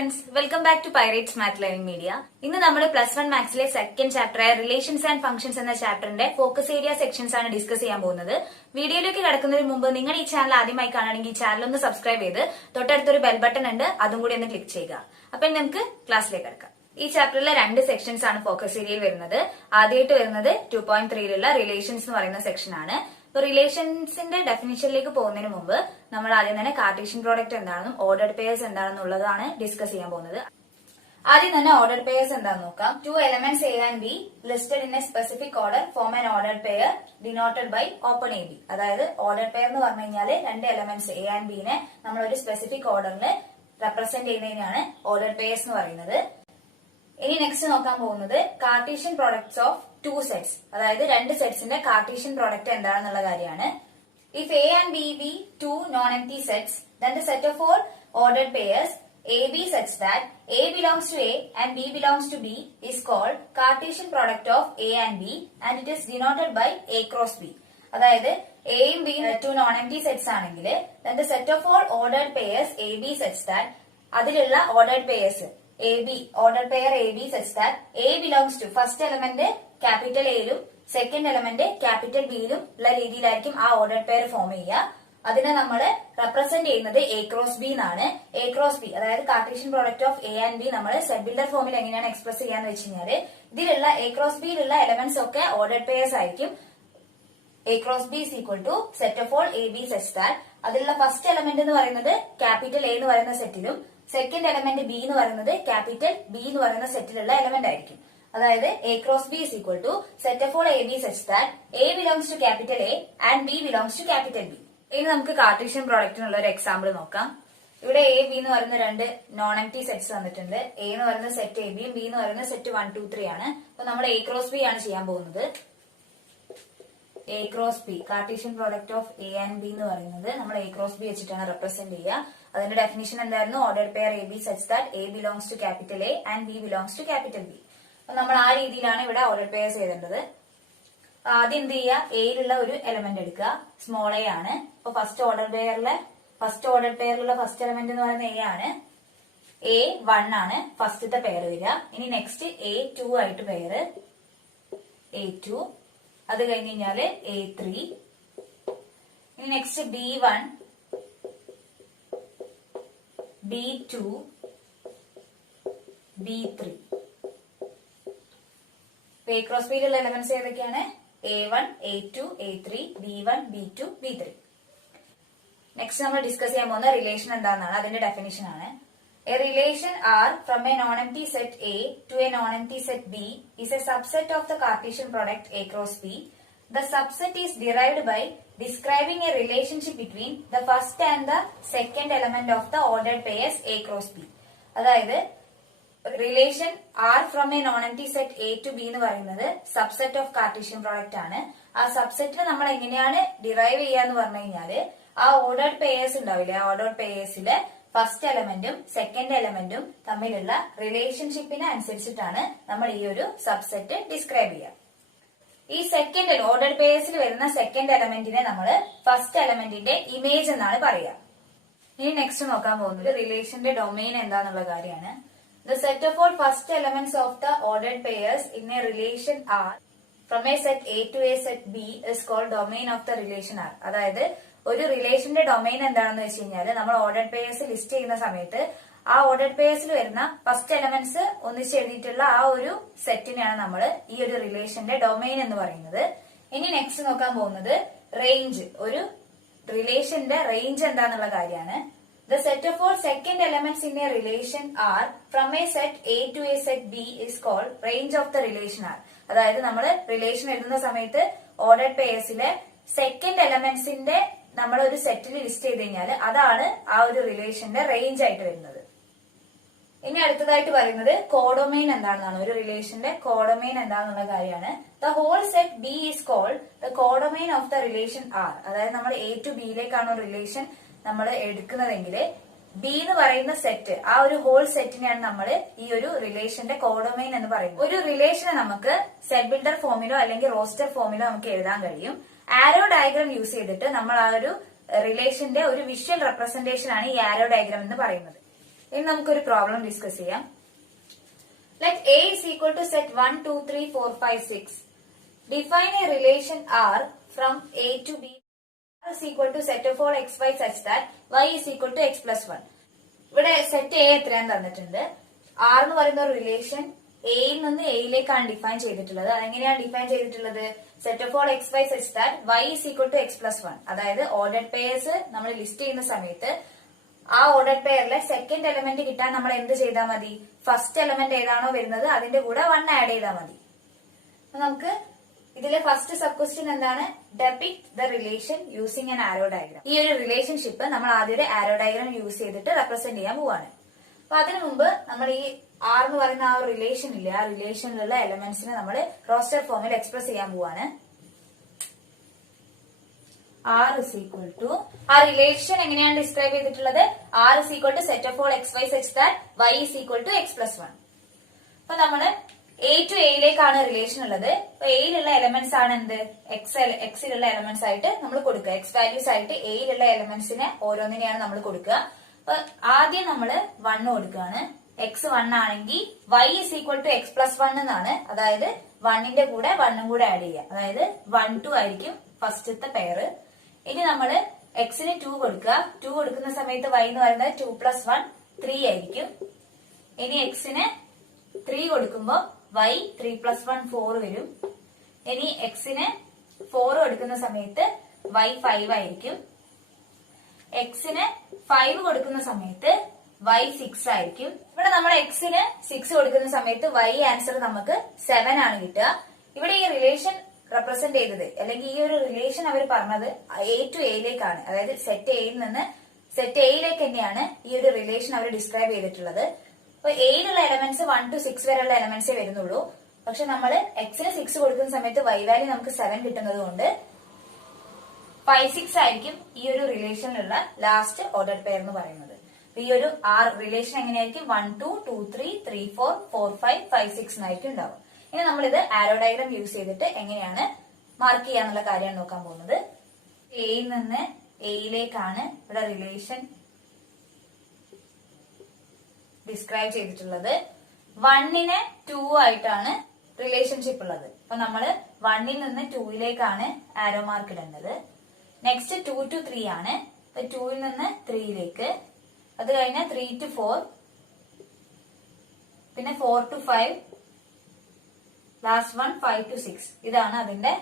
Friends, welcome back to pirates math learning media. ഇന്ന് നമ്മൾ +1 മാത്സിലെ സെക്കൻഡ് ചാപ്റ്ററായ റിലേഷൻസ് ആൻഡ് ഫംഗ്ഷൻസ് എന്ന ചാപ്റ്ററിന്റെ ഫോക്കസ് ഏരിയ സെക്ഷൻസ് ആണ് ഡിസ്കസ് ചെയ്യാൻ പോകുന്നത്. വീഡിയോയിലേക്ക് കടക്കുന്നതിന് മുമ്പ് നിങ്ങൾ ഈ ചാനൽ ആദ്യമായി കാണുകയാണെങ്കിൽ ഈ ചാനൽ ഒന്ന് സബ്സ്ക്രൈബ് ചെയ്ത് തൊട്ടടുത്തൊരു ബെൽ ബട്ടൺ ഉണ്ട്, അതും കൂടി ഒന്ന് ക്ലിക്ക് ചെയ്യുക. അപ്പൊ നമുക്ക് ക്ലാസ്സിലേക്ക് കടക്കാം. ഈ ചാപ്റ്ററിലെ 2 സെക്ഷൻസ് ആണ് ഫോക്കസ് ഏരിയയിൽ വരുന്നത്. ആദ്യമായിട്ട് വരുന്നത് 2.3ലുള്ള റിലേഷൻസ് എന്ന് പറയുന്ന സെക്ഷൻ ആണ്. ഇപ്പൊ റിലേഷൻസിന്റെ ഡെഫിനിഷനിലേക്ക് പോകുന്നതിന് മുമ്പ് നമ്മൾ ആദ്യം തന്നെ കാർട്ടീഷ്യൻ പ്രോഡക്റ്റ് എന്താണെന്നും ഓർഡർഡ് പെയർസ് എന്താണെന്നുള്ളതാണ് ഡിസ്കസ് ചെയ്യാൻ പോകുന്നത്. ആദ്യം തന്നെ ഓർഡർഡ് പെയർസ് എന്താണെന്ന് നോക്കാം. 2 elements A and B listed in a specific order form an ordered pair denoted by open AB. അതായത് ഓർഡർഡ് പെയർ എന്ന് പറഞ്ഞു കഴിഞ്ഞാൽ 2 elements A and B നെ നമ്മൾ ഒരു സ്പെസിഫിക് ഓർഡറിൽ റെപ്രസെന്റ് ചെയ്യുന്നതിനാണ് ഓർഡർഡ് പെയർസ് എന്ന് പറയുന്നത്. ഇനി നെക്സ്റ്റ് നോക്കാൻ പോകുന്നത് കാർട്ടീഷ്യൻ പ്രോഡക്ട്സ് ഓഫ് 2 സെറ്റ്സ്, അതായത് 2 സെറ്റ്സിന്റെ കാർട്ടീഷ്യൻ പ്രോഡക്റ്റ് എന്താണെന്നുള്ള കാര്യമാണ്. If A and B be 2 non-empty sets, then the set of all ordered pairs AB such that A belongs to A and B belongs to B is called Cartesian product of A and B and it is denoted by A cross B. അതായത് എയും ബിയും 2 non-empty sets ആണെങ്കിൽ then the set of all ordered pairs AB such that അതിലുള്ള ordered pairs AB ordered pair AB such that A belongs to first element capital എയിലും second element capital ബിയിലും ഉള്ള രീതിയിലായിരിക്കും ആ ഓർഡർഡ് പെയർ ഫോം ചെയ്യുക. അതിനെ നമ്മൾ റെപ്രസെന്റ് ചെയ്യുന്നത് A ക്രോസ് ബി എന്നാണ്. A ക്രോസ് ബി അതായത് Cartesian product of A and B നമ്മൾ സെറ്റ് ബിൽഡർ ഫോമിൽ എങ്ങനെയാണ് എക്സ്പ്രസ് ചെയ്യാന്ന് വെച്ച് കഴിഞ്ഞാൽ ഇതിലുള്ള A ക്രോസ് ബിയിലുള്ള എലമെന്റ്സ് ഒക്കെ ഓർഡർഡ് പെയർസ് ആയിരിക്കും. A cross B is equal to set of all AB such that അതിലുള്ള ഫസ്റ്റ് എലമെന്റ് എന്ന് പറയുന്നത് ക്യാപിറ്റൽ A എന്ന് പറയുന്ന സെറ്റിലും സെക്കൻഡ് എലമെന്റ് ബി എന്ന് പറയുന്നത് ക്യാപിറ്റൽ ബി എന്ന് പറയുന്ന സെറ്റിലുള്ള എലമെന്റ് ആയിരിക്കും. അതായത് A cross B is equal to set of all AB such that A belongs to capital A and B belongs to capital B. ഇനി നമുക്ക് കാർട്ടീഷ്യൻ പ്രോഡക്റ്റിനുള്ള ഒരു എക്സാമ്പിൾ നോക്കാം. ഇവിടെ A B എന്ന് പറയുന്ന 2 നോൺ എംപ്റ്റി സെറ്റ്സ് തന്നിട്ടുണ്ട്. A എന്ന് പറയുന്ന സെറ്റ് A ബിയും B എന്ന് പറയുന്ന സെറ്റ് 1 2 3 ആണ്. അപ്പൊ നമ്മൾ A ക്രോസ് ബി ആണ് ചെയ്യാൻ പോകുന്നത്. A cross B Cartesian product of A and B എന്ന് പറയുന്നത് നമ്മൾ A ക്രോസ് ബി വെച്ചിട്ടാണ് റെപ്രസെന്റ് ചെയ്യുക. അതിന്റെ ഡെഫിനിഷൻ എന്തായിരുന്നു? Ordered pair AB such that A belongs to capital A and B belongs to capital B. നമ്മൾ ആ രീതിയിലാണ് ഇവിടെ ഓർഡർഡ് പെയർസ് ചെയ്തേണ്ടത്. ആദ്യം എന്ത് ചെയ്യുക? എയിലുള്ള ഒരു എലമെന്റ് എടുക്കുക, സ്മോൾ എ ആണ്. ഇപ്പൊ ഫസ്റ്റ് ഓർഡർഡ് പെയറിലുള്ള ഫസ്റ്റ് എലമെന്റ് എന്ന് പറയുന്നത് A ആണ്. A1 ആണ് ഫസ്റ്റത്തെ പെയർ വരിക. ഇനി നെക്സ്റ്റ് A2 ആയിട്ട് പെയർ A2, അത് കഴിഞ്ഞ് കഴിഞ്ഞാല് A3, ഇനി next B1 B2 B3. A cross ബിയിലുള്ള എലമെന്റ്സ് ഏതൊക്കെയാണ്? A1 A2 A3 B1 B2 B3. Next നമ്മൾ ഡിസ്കസ് ചെയ്യാൻ പോകുന്ന റിലേഷൻ എന്താണെന്നാണ്. അതിന്റെ ഡെഫിനിഷൻ ആണ്. A relation R from a non-empty set A to a non-empty set B is a subset of the Cartesian product A cross B. The subset is derived by describing a relationship between the first and the second element of the ordered pairs A cross B. അതായത് relation R from A non empty set A to B എന്ന് പറയുന്നത് subset of Cartesian product ആണ്. ആ സബ്സെറ്റിനെ നമ്മൾ എങ്ങനെയാണ് derive ചെയ്യാന്ന് പറഞ്ഞു കഴിഞ്ഞാല് ആ ഓർഡർഡ് പെയേഴ്സ് ഉണ്ടാവില്ലേ, ആ ഓർഡർഡ് പെയേഴ്സിലെ ഫസ്റ്റ് എലമെന്റും സെക്കൻഡ് എലമെന്റും തമ്മിലുള്ള റിലേഷൻഷിപ്പിനെ അനുസരിച്ചിട്ടാണ് നമ്മൾ ഈ ഒരു സബ്സെറ്റ് ഡിസ്ക്രൈബ് ചെയ്യുക. ഈ സെക്കൻഡ് ഓർഡർഡ് പെയേഴ്സിൽ വരുന്ന സെക്കൻഡ് എലമെന്റിനെ നമ്മൾ ഫസ്റ്റ് എലമെന്റിന്റെ ഇമേജ് എന്നാണ് പറയുക. ഇനി നെക്സ്റ്റ് നോക്കാൻ പോകുന്നത് റിലേഷന്റെ ഡൊമെയിൻ എന്താന്നുള്ള കാര്യമാണ്. The set of all first elements of the ordered pairs in a relation R from a set A to a set B is called domain of the relation R. അതായത് ഒരു റിലേഷന്റെ domain എന്താണെന്ന് വെച്ച് കഴിഞ്ഞാൽ നമ്മൾ ordered pairs list ചെയ്യുന്ന സമയത്ത് ആ ordered പെയർസിൽ വരുന്ന ഫസ്റ്റ് എലമെന്റ്സ് ഒന്നിച്ച് എഴുതിയിട്ടുള്ള ആ ഒരു സെറ്റിനെയാണ് നമ്മൾ ഈ ഒരു റിലേഷന്റെ ഡൊമെയിൻ എന്ന് പറയുന്നത്. ഇനി നെക്സ്റ്റ് നോക്കാൻ പോകുന്നത് റേഞ്ച്. ഒരു റിലേഷന്റെ റേഞ്ച് എന്താന്നുള്ള കാര്യമാണ്. The set of all second elements in a relation R from a set A to a set B is called range of the relation R. അതായത് നമ്മൾ റിലേഷൻ എഴുതുന്ന സമയത്ത് ഓർഡർഡ് പെയർസിലെ സെക്കൻഡ് എലമെന്റ്സിന്റെ നമ്മൾ ഒരു സെറ്റിൽ ലിസ്റ്റ് ചെയ്ത് കഴിഞ്ഞാൽ അതാണ് ആ ഒരു റിലേഷന്റെ റേഞ്ച് ആയിട്ട് വരുന്നത്. ഇനി അടുത്തതായിട്ട് പറയുന്നത് കോഡൊമെയിൻ എന്താണെന്നാണ്. ഒരു റിലേഷന്റെ കോഡൊമെയിൻ എന്താണെന്നുള്ള കാര്യമാണ്. The whole set B is called the codomain of the relation R. അതായത് നമ്മൾ A to B യിലേക്കാണ് റിലേഷൻ നമ്മൾ എടുക്കുന്നതെങ്കിൽ ബി എന്ന് പറയുന്ന സെറ്റ്, ആ ഒരു ഹോൾ സെറ്റിനെയാണ് നമ്മൾ ഈ ഒരു റിലേഷന്റെ കോഡൊമെയിൻ എന്ന് പറയുന്നത്. ഒരു റിലേഷനെ നമുക്ക് സെറ്റ് ബിൽഡർ ഫോമിലോ അല്ലെങ്കിൽ റോസ്റ്റർ ഫോമിലോ നമുക്ക് എഴുതാൻ കഴിയും. ആരോ ഡയഗ്രാം യൂസ് ചെയ്തിട്ട് നമ്മൾ ആ ഒരു റിലേഷന്റെ ഒരു വിഷ്വൽ റെപ്രസെന്റേഷൻ ആണ് ഈ ആരോ ഡയഗ്രാം എന്ന് പറയുന്നത്. ഇനി നമുക്കൊരു പ്രോബ്ലം ഡിസ്കസ് ചെയ്യാം. Let A is equal to set 1, 2, 3, 4, 5, 6. Define a relation R from A to B. R is equal to set of all x, y such that y is equal to x plus 1. ഇവിടെ set A എത്രയാന്ന് തന്നിട്ടുണ്ട്. R എന്ന് പറയുന്ന ഒരു relation എയിൽ നിന്ന് എയിലേക്കാണ് define ചെയ്തിട്ടുള്ളത്. അതെങ്ങനെയാണ് ഡിഫൈൻ ചെയ്തിട്ടുള്ളത്? Set of all X Y such that Y is equal to X plus 1. അതായത് ഓർഡർഡ് പെയർസ് നമ്മൾ ലിസ്റ്റ് ചെയ്യുന്ന സമയത്ത് ആ ഓർഡർഡ് പെയറിലെ സെക്കൻഡ് എലമെന്റ് കിട്ടാൻ നമ്മൾ എന്ത് ചെയ്താൽ മതി? ഫസ്റ്റ് എലമെന്റ് ഏതാണോ വരുന്നത് അതിന്റെ കൂടെ 1 ആഡ് ചെയ്താൽ മതി. നമുക്ക് ഇതിലെ ഫസ്റ്റ് സബ് ക്വസ്റ്റ്യൻ എന്താണ്? Depict the relation using an arrow diagram. ഈ ഒരു റിലേഷൻഷിപ്പ് നമ്മൾ ആദ്യം ഒരു ആരോ ഡയഗ്രാം യൂസ് ചെയ്തിട്ട് റെപ്രസെന്റ് ചെയ്യാൻ പോവാണ്. അപ്പൊ അതിനു മുമ്പ് നമ്മൾ ഈ ആർ എന്ന് പറയുന്ന ആ ഒരു റിലേഷൻ ഇല്ലേ, ആ റിലേഷനിലുള്ള എലമെന്റ്സിനെ നമ്മൾ റോസ്റ്റർ ഫോമിൽ എക്സ്പ്രസ് ചെയ്യാൻ പോവാണ്. R is equal to ആ റിലേഷൻ എങ്ങനെയാണ് ഡിസ്ക്രൈബ് ചെയ്തിട്ടുള്ളത്? R is equal to set of all x, y such that y is equal to x plus 1. അപ്പൊ നമ്മള് A to A യിലേക്കാണ് റിലേഷൻ ഉള്ളത്. അപ്പൊ എയിലുള്ള എലമെന്റ്സ് ആണ് എന്ത്? എക്സിലുള്ള എലമെന്റ്സ് ആയിട്ട് നമ്മൾ കൊടുക്കുക. എക്സ് വാല്യൂസ് ആയിട്ട് എയിലുള്ള എലമെന്റ്സിനെ ഓരോന്നിനെയാണ് നമ്മൾ കൊടുക്കുക. അപ്പൊ ആദ്യം നമ്മള് 1 കൊടുക്കുകയാണ്. എക്സ് 1 ആണെങ്കിൽ y is equal to x plus 1 എന്നാണ്. അതായത് 1ന്റെ കൂടെ 1 കൂടെ ആഡ് ചെയ്യുക. അതായത് 1, 2 ആയിരിക്കും ഫസ്റ്റത്തെ പെയർ. ഇനി നമ്മള് എക്സിന് 2 കൊടുക്കുക. 2 കൊടുക്കുന്ന സമയത്ത് y എന്ന് പറയുന്നത് 2 plus 1 3 ആയിരിക്കും. ഇനി എക്സിന് 3 കൊടുക്കുമ്പോ y 3 plus 1 4 വരും. ഇനി എക്സിന് 4 കൊടുക്കുന്ന സമയത്ത് y 5 ആയിരിക്കും. എക്സിന് 5 കൊടുക്കുന്ന സമയത്ത് y 6 ആയിരിക്കും. ഇവിടെ നമ്മൾ എക്സിന് 6 കൊടുക്കുന്ന സമയത്ത് y ആൻസർ നമുക്ക് 7 ആണ് കിട്ടുക. ഇവിടെ ഈ റിലേഷൻ റെപ്രസെന്റ് ചെയ്തത് അല്ലെങ്കിൽ ഈ ഒരു റിലേഷൻ അവർ പറഞ്ഞത് എ ടു എയിലേക്കാണ്. അതായത് സെറ്റ് എയിൽ നിന്ന് സെറ്റ് എയിലേക്ക് തന്നെയാണ് ഈ ഒരു റിലേഷൻ അവർ ഡിസ്ക്രൈബ് ചെയ്തിട്ടുള്ളത്. അപ്പൊ എയിലുള്ള എലമെന്റ്സ് 1 to 6 വരെയുള്ള എലമെന്റ്സേ വരുന്നുള്ളൂ. പക്ഷെ നമ്മൾ എക്സിന് 6 കൊടുക്കുന്ന സമയത്ത് y വാല്യൂ നമുക്ക് 7 കിട്ടുന്നത് കൊണ്ട് 5, 6 ആയിരിക്കും ഈ ഒരു റിലേഷനിലുള്ള ലാസ്റ്റ് ഓർഡർ പെയർ എന്ന് പറയുന്നത്. ഈ ഒരു ആർ റിലേഷൻ എങ്ങനെയായിരിക്കും? 1, 2, 2, 3, 3, 4, 4, 5, 5, 6 എന്നായിരിക്കും ഉണ്ടാവും. ഇനി നമ്മളിത് ആരോ ഡയഗ്രാം യൂസ് ചെയ്തിട്ട് എങ്ങനെയാണ് മാർക്ക് ചെയ്യാന്നുള്ള കാര്യമാണ് നോക്കാൻ പോകുന്നത്. എയിൽ നിന്ന് എയിലേക്കാണ് ഇവിടെ റിലേഷൻ ഡിസ്ക്രൈബ് ചെയ്തിട്ടുള്ളത്. 1ന് 2 ആയിട്ടാണ് റിലേഷൻഷിപ്പ് ഉള്ളത്. അപ്പൊ നമ്മള് 1ൽ നിന്ന് 2ലേക്കാണ് ആരോ മാർക്ക് ഇടേണ്ടത്. നെക്സ്റ്റ് 2 to 3 ആണ്. 2ൽ നിന്ന് 3ലേക്ക്, അത് കഴിഞ്ഞാൽ 3 to 4, പിന്നെ 4 to 5, ലാസ്റ്റ് 1 5 to 6. ഇതാണ് അതിന്റെ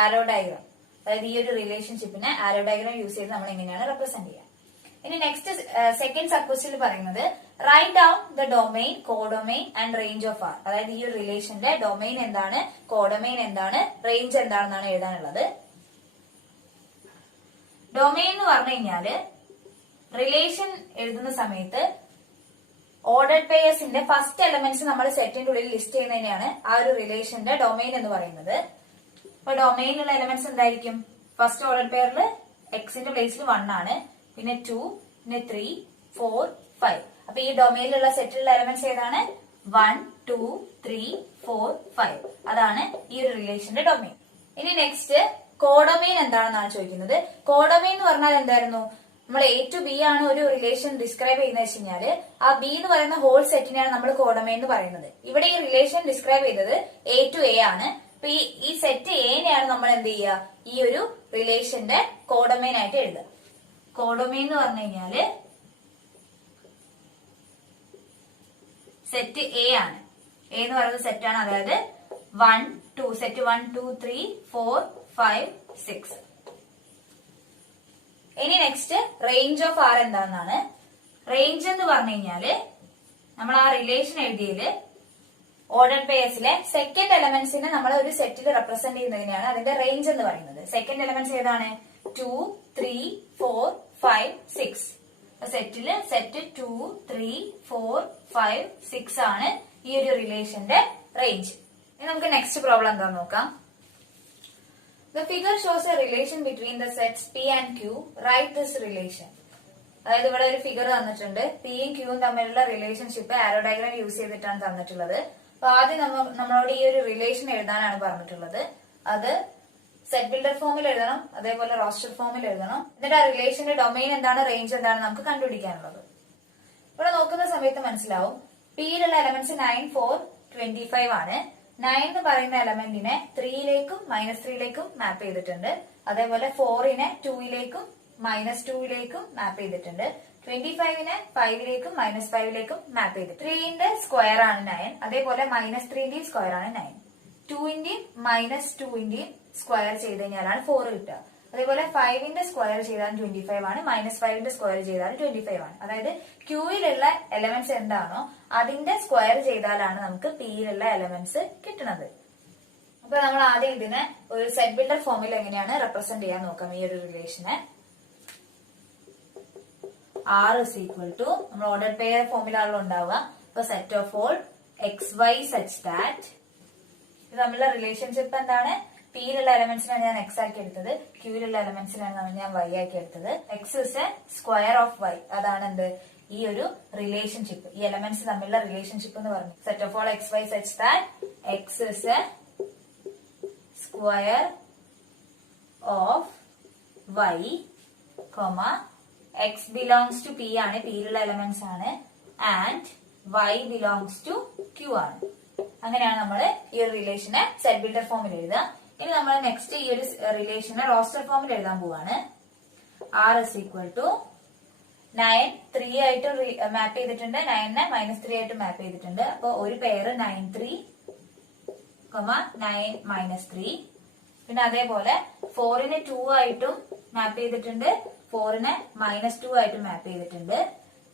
ആരോ ഡയഗ്രാം. അതായത് ഈ ഒരു റിലേഷൻഷിപ്പിനെ ആരോ ഡയഗ്രാം യൂസ് ചെയ്ത് നമ്മൾ എങ്ങനെയാണ് റെപ്രസെന്റ് ചെയ്യുക. ഇനി നെക്സ്റ്റ് സെക്കൻഡ് സബ് ക്വസ്റ്റ്യൻ പറയുന്നത് write down the domain, codomain and range of R. അതായത് ഈ ഒരു റിലേഷന്റെ ഡൊമൈൻ എന്താണ്, കോഡൊമൈൻ എന്താണ്, റേഞ്ച് എന്താണെന്നാണ് എഴുതാനുള്ളത്. ഡൊമൈൻ എന്ന് പറഞ്ഞു കഴിഞ്ഞാല് റിലേഷൻ എഴുതുന്ന സമയത്ത് ഓർഡർഡ് പെയർസിന്റെ ഫസ്റ്റ് എലമെന്റ്സ് നമ്മൾ സെറ്റിന്റെ ഉള്ളിൽ ലിസ്റ്റ് ചെയ്യുന്നതിനെയാണ് ആ ഒരു റിലേഷന്റെ ഡൊമൈൻ എന്ന് പറയുന്നത്. അപ്പൊ ഡൊമൈനിലുള്ള എലമെന്റ്സ് എന്തായിരിക്കും? ഫസ്റ്റ് ഓർഡർഡ് പെയറിൽ എക്സിന്റെ പ്ലേസിൽ 1 ആണ്, പിന്നെ 2, പിന്നെ 3, 4, 5. അപ്പൊ ഈ ഡൊമൈനിലുള്ള സെറ്റിലുള്ള എലമെന്റ്സ് ഏതാണ്? 1, 2, 3, 4, 5. അതാണ് ഈ ഒരു റിലേഷന്റെ ഡൊമൈൻ. ഇനി നെക്സ്റ്റ് കോഡൊമൈൻ എന്താണെന്നാണ് ചോദിക്കുന്നത്. കോഡൊമൈൻ എന്ന് പറഞ്ഞാൽ എന്തായിരുന്നു? നമ്മൾ എ ടു ബി ആണ് ഒരു റിലേഷൻ ഡിസ്ക്രൈബ് ചെയ്യുന്നത് വെച്ച് കഴിഞ്ഞാല് ആ ബി എന്ന് പറയുന്ന ഹോൾ സെറ്റിനെയാണ് നമ്മൾ കോഡൊമൈൻ എന്ന് പറയുന്നത്. ഇവിടെ ഈ റിലേഷൻ ഡിസ്ക്രൈബ് ചെയ്തത് എ ടു എ ആണ്. അപ്പൊ ഈ സെറ്റ് എനെയാണ് നമ്മൾ എന്ത് ചെയ്യുക? ഈ ഒരു റിലേഷന്റെ കോഡൊമൈൻ ആയിട്ട് എഴുതുക. കോഡൊമൈൻ എന്ന് പറഞ്ഞു കഴിഞ്ഞാല് സെറ്റ് എ ആണ്. എ എന്ന് പറയുന്നത് സെറ്റ് ആണ്. അതായത് 1, 2, സെറ്റ് 1, 2, 3, 4, 5, 6. ഇനി നെക്സ്റ്റ് റേഞ്ച് ഓഫ് ആർ എന്താണെന്നാണ്. റേഞ്ച് എന്ന് പറഞ്ഞു കഴിഞ്ഞാല് നമ്മൾ ആ റിലേഷൻ എഴുതിയതില് ഓർഡർ പെയർസിലെ സെക്കൻഡ് എലമെന്റ്സിനെ നമ്മൾ ഒരു സെറ്റിൽ റെപ്രസെന്റ് ചെയ്യുന്നതിനാണ് അതിന്റെ റേഞ്ച് എന്ന് പറയുന്നത്. സെക്കൻഡ് എലമെന്റ്സ് ഏതാണ്? 2, 3, 4, 5, 6. സെറ്റില് സെറ്റ് 2, 3, 4, 5, 6 ആണ് ഈ ഒരു റിലേഷന്റെ റേഞ്ച്. ഇനി നമുക്ക് നെക്സ്റ്റ് പ്രോബ്ലം എന്താന്ന് നോക്കാം. The figure shows a relation between the sets P and Q. Write this relation. അതായത് ഇവിടെ ഒരു ഫിഗർ തന്നിട്ടുണ്ട്. പിയും ക്യൂവും തമ്മിലുള്ള റിലേഷൻഷിപ്പ് ആരോ ഡയഗ്രാം യൂസ് ചെയ്തിട്ടാണ് തന്നിട്ടുള്ളത്. അപ്പൊ ആദ്യം നമ്മളോട് ഈ ഒരു റിലേഷൻ എഴുതാനാണ് പറഞ്ഞിട്ടുള്ളത്. അത് സെറ്റ് ബിൽഡർ ഫോമിൽ എഴുതണം, അതേപോലെ റോസ്റ്റർ ഫോമിൽ എഴുതണം. എന്നിട്ട് ആ റിലേഷന്റെ ഡൊമൈൻ എന്താണ്, റേഞ്ച് എന്താണ് നമുക്ക് കണ്ടുപിടിക്കാനുള്ളത്. ഇവിടെ നോക്കുന്ന സമയത്ത് മനസ്സിലാവും പിയിലുള്ള എലമെന്റ്സ് 9, 4, 25 ആണ്. 9 എന്ന് പറയുന്ന എലമെന്റിനെ 3യിലേക്കും -3യിലേക്കും മാപ്പ് ചെയ്തിട്ടുണ്ട്. അതേപോലെ 4നെ 2യിലേക്കും -2യിലേക്കും മാപ്പ് ചെയ്തിട്ടുണ്ട്. 25നെ 5ലേക്കും -5ലേക്കും മാപ്പ് ചെയ്തിട്ടുണ്ട്. 3ന്റെ സ്ക്വയർ ആണ് 9. അതേപോലെ -3ന്റെയും സ്ക്വയർ ആണ് 9. 2ന്റെയും -2ന്റെയും സ്ക്വയർ ചെയ്ത് കഴിഞ്ഞാലാണ് 4 കിട്ടുക. അതേപോലെ 5ന്റെ സ്ക്വയർ ചെയ്താലും 25 ആണ്, -5ന്റെ സ്ക്വയർ ചെയ്താലും 25 ആണ്. അതായത് ക്യൂയിലുള്ള എലമെന്റ്സ് എന്താണോ അതിന്റെ സ്ക്വയർ ചെയ്താലാണ് നമുക്ക് പിയിലുള്ള എലമെന്റ്സ് കിട്ടുന്നത്. അപ്പൊ നമ്മൾ ആദ്യം ഇതിനെ ഒരു സെറ്റ് ബിൽഡർ ഫോമിൽ എങ്ങനെയാണ് റെപ്രസെന്റ് ചെയ്യാൻ നോക്കാം. ഈ ഒരു റിലേഷനെ R is equal to നമ്മൾ ഓർഡർ പെയർ ഫോമിലാണല്ലോ ഉണ്ടാവുക. അപ്പൊ set of all XY such that ഇത് തമ്മിലുള്ള റിലേഷൻഷിപ്പ് എന്താണ്? പിയിലുള്ള എലമെന്റ്സിനാണ് ഞാൻ X ആക്കി എടുത്തത്, ക്യൂയിലുള്ള എലമെന്റ്സിനാണ് ഞാൻ Y ആക്കി എടുത്തത്. X is a square of Y. അതാണ് എന്ത് ഈ ഒരു റിലേഷൻഷിപ്പ്, ഈ എലമെന്റ്സ് തമ്മിലുള്ള റിലേഷൻഷിപ്പ് എന്ന് പറഞ്ഞു. Set of all XY such that X is a square of Y, X belongs to P ആണ്, പിയിലുള്ള എലമെന്റ്സ് ആണ്, and Y belongs to Q ആണ്. അങ്ങനെയാണ് നമ്മൾ ഈ ഒരു റിലേഷനെ സെറ്റ് ബിൽഡർ ഫോമിൽ എഴുതുക. ഇനി നമ്മൾ നെക്സ്റ്റ് ഈ ഒരു റിലേഷനെ റോസ്റ്റർ ഫോമിൽ എഴുതാൻ പോവാണ്. R is equal to 9 3 ആയിട്ട് മാപ്പ് ചെയ്തിട്ടുണ്ട്, 9നെ -3 ആയിട്ട് മാപ്പ് ചെയ്തിട്ടുണ്ട്. അപ്പൊ ഒരു പെയർ 9 3, 9 -3. പിന്നെ അതേപോലെ 4നെ 2 ആയിട്ടും മാപ്പ് ചെയ്തിട്ടുണ്ട്, 4നെ -2 ആയിട്ട് മാപ്പ് ചെയ്തിട്ടുണ്ട്.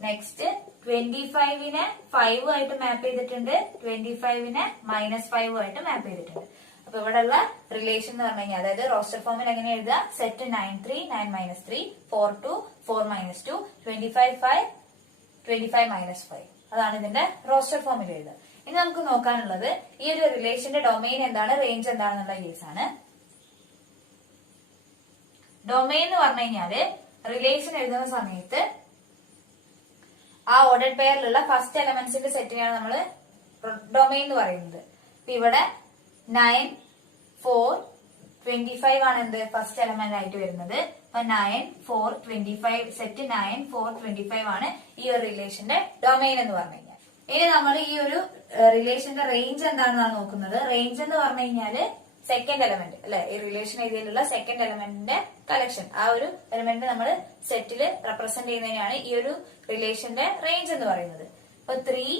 നെക്സ്റ്റ് 25നെ 5 ആയിട്ട് മാപ്പ് ചെയ്തിട്ടുണ്ട്, 25നെ -5 ആയിട്ട് മാപ്പ് ചെയ്തിട്ടുണ്ട്. അപ്പൊ ഇവിടെയുള്ള റിലേഷൻ എന്ന് പറഞ്ഞു കഴിഞ്ഞാൽ അതായത് റോസ്റ്റർ ഫോമിൽ എങ്ങനെ എഴുതുക? സെറ്റ് 9 3, 9 -3, 4 2, 4 -2, 25 5, 25 -5. അതാണ് ഇതിന്റെ റോസ്റ്റർ ഫോമിൽ എഴുതുക. ഇനി നമുക്ക് നോക്കാനുള്ളത് ഈ ഒരു റിലേഷന്റെ ഡൊമെയിൻ എന്താണ്, റേഞ്ച് എന്താണെന്നുള്ള കേസാണ്. ഡൊമെയിൻ എന്ന് പറഞ്ഞു കഴിഞ്ഞാല് റിലേഷൻ എഴുതുന്ന സമയത്ത് ആ ഓർഡർഡ് പെയറിലുള്ള ഫസ്റ്റ് എലമെന്റ്സിന്റെ സെറ്റിനെയാണ് നമ്മൾ ഡൊമെയിൻ എന്ന് പറയുന്നത്. ഇപ്പൊ ഇവിടെ 9 4 25 ആണ് എന്ത് ഫസ്റ്റ് എലമെന്റ് ആയിട്ട് വരുന്നത്. അപ്പൊ 9 4 25 സെറ്റ് 9 4 25 ആണ് ഈ ഒരു റിലേഷന്റെ ഡൊമെയിൻ എന്ന് പറഞ്ഞു കഴിഞ്ഞാൽ. ഇനി നമ്മൾ ഈ ഒരു റിലേഷന്റെ റേഞ്ച് എന്താണെന്നാണ് നോക്കുന്നത്. റേഞ്ച് എന്ന് പറഞ്ഞു കഴിഞ്ഞാല് സെക്കൻഡ് എലമെന്റ് അല്ലെ, ഈ റിലേഷൻ ഏരിയയിലുള്ള സെക്കൻഡ് എലമെന്റിന്റെ കളക്ഷൻ, ആ ഒരു എലമെന്റ് നമ്മൾ സെറ്റില് റെപ്രസെന്റ് ചെയ്യുന്നതിനാണ് ഈ ഒരു റിലേഷന്റെ റേഞ്ച് എന്ന് പറയുന്നത്. അപ്പൊ 3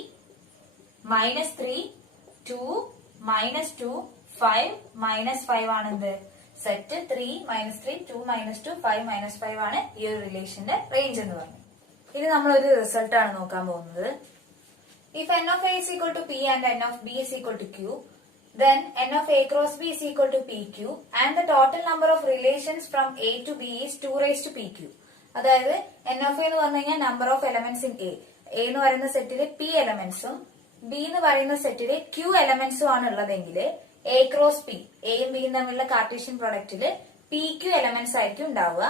-3 2 -2 5 -5 ആണ് എന്ത് സെറ്റ് 3 -3 2 -2 5 -5 ആണ് ഈ ഒരു റിലേഷന്റെ റേഞ്ച് എന്ന് പറയുന്നത്. ഇനി നമ്മൾ ഒരു റിസൾട്ട് ആണ് നോക്കാൻ പോകുന്നത്. If n of A is equal to P and n of B is equal to Q, then n of A cross B is equal to PQ and the total number of relations from A to B is 2 raised to PQ. അതായത് n of A എന്ന് പറഞ്ഞു കഴിഞ്ഞാൽ number of elements in A. A എന്ന് പറയുന്ന സെറ്റില് P എലമെന്റ്സും B എന്ന് പറയുന്ന സെറ്റില് Q എലമെന്റ്സും ആണ് ഉള്ളതെങ്കിൽ A ക്രോസ് P, എയും ബിയും തമ്മിലുള്ള കാർട്ടീഷ്യൻ പ്രൊഡക്റ്റില് PQ എലമെന്റ്സ് ആയിരിക്കും ഉണ്ടാവുക.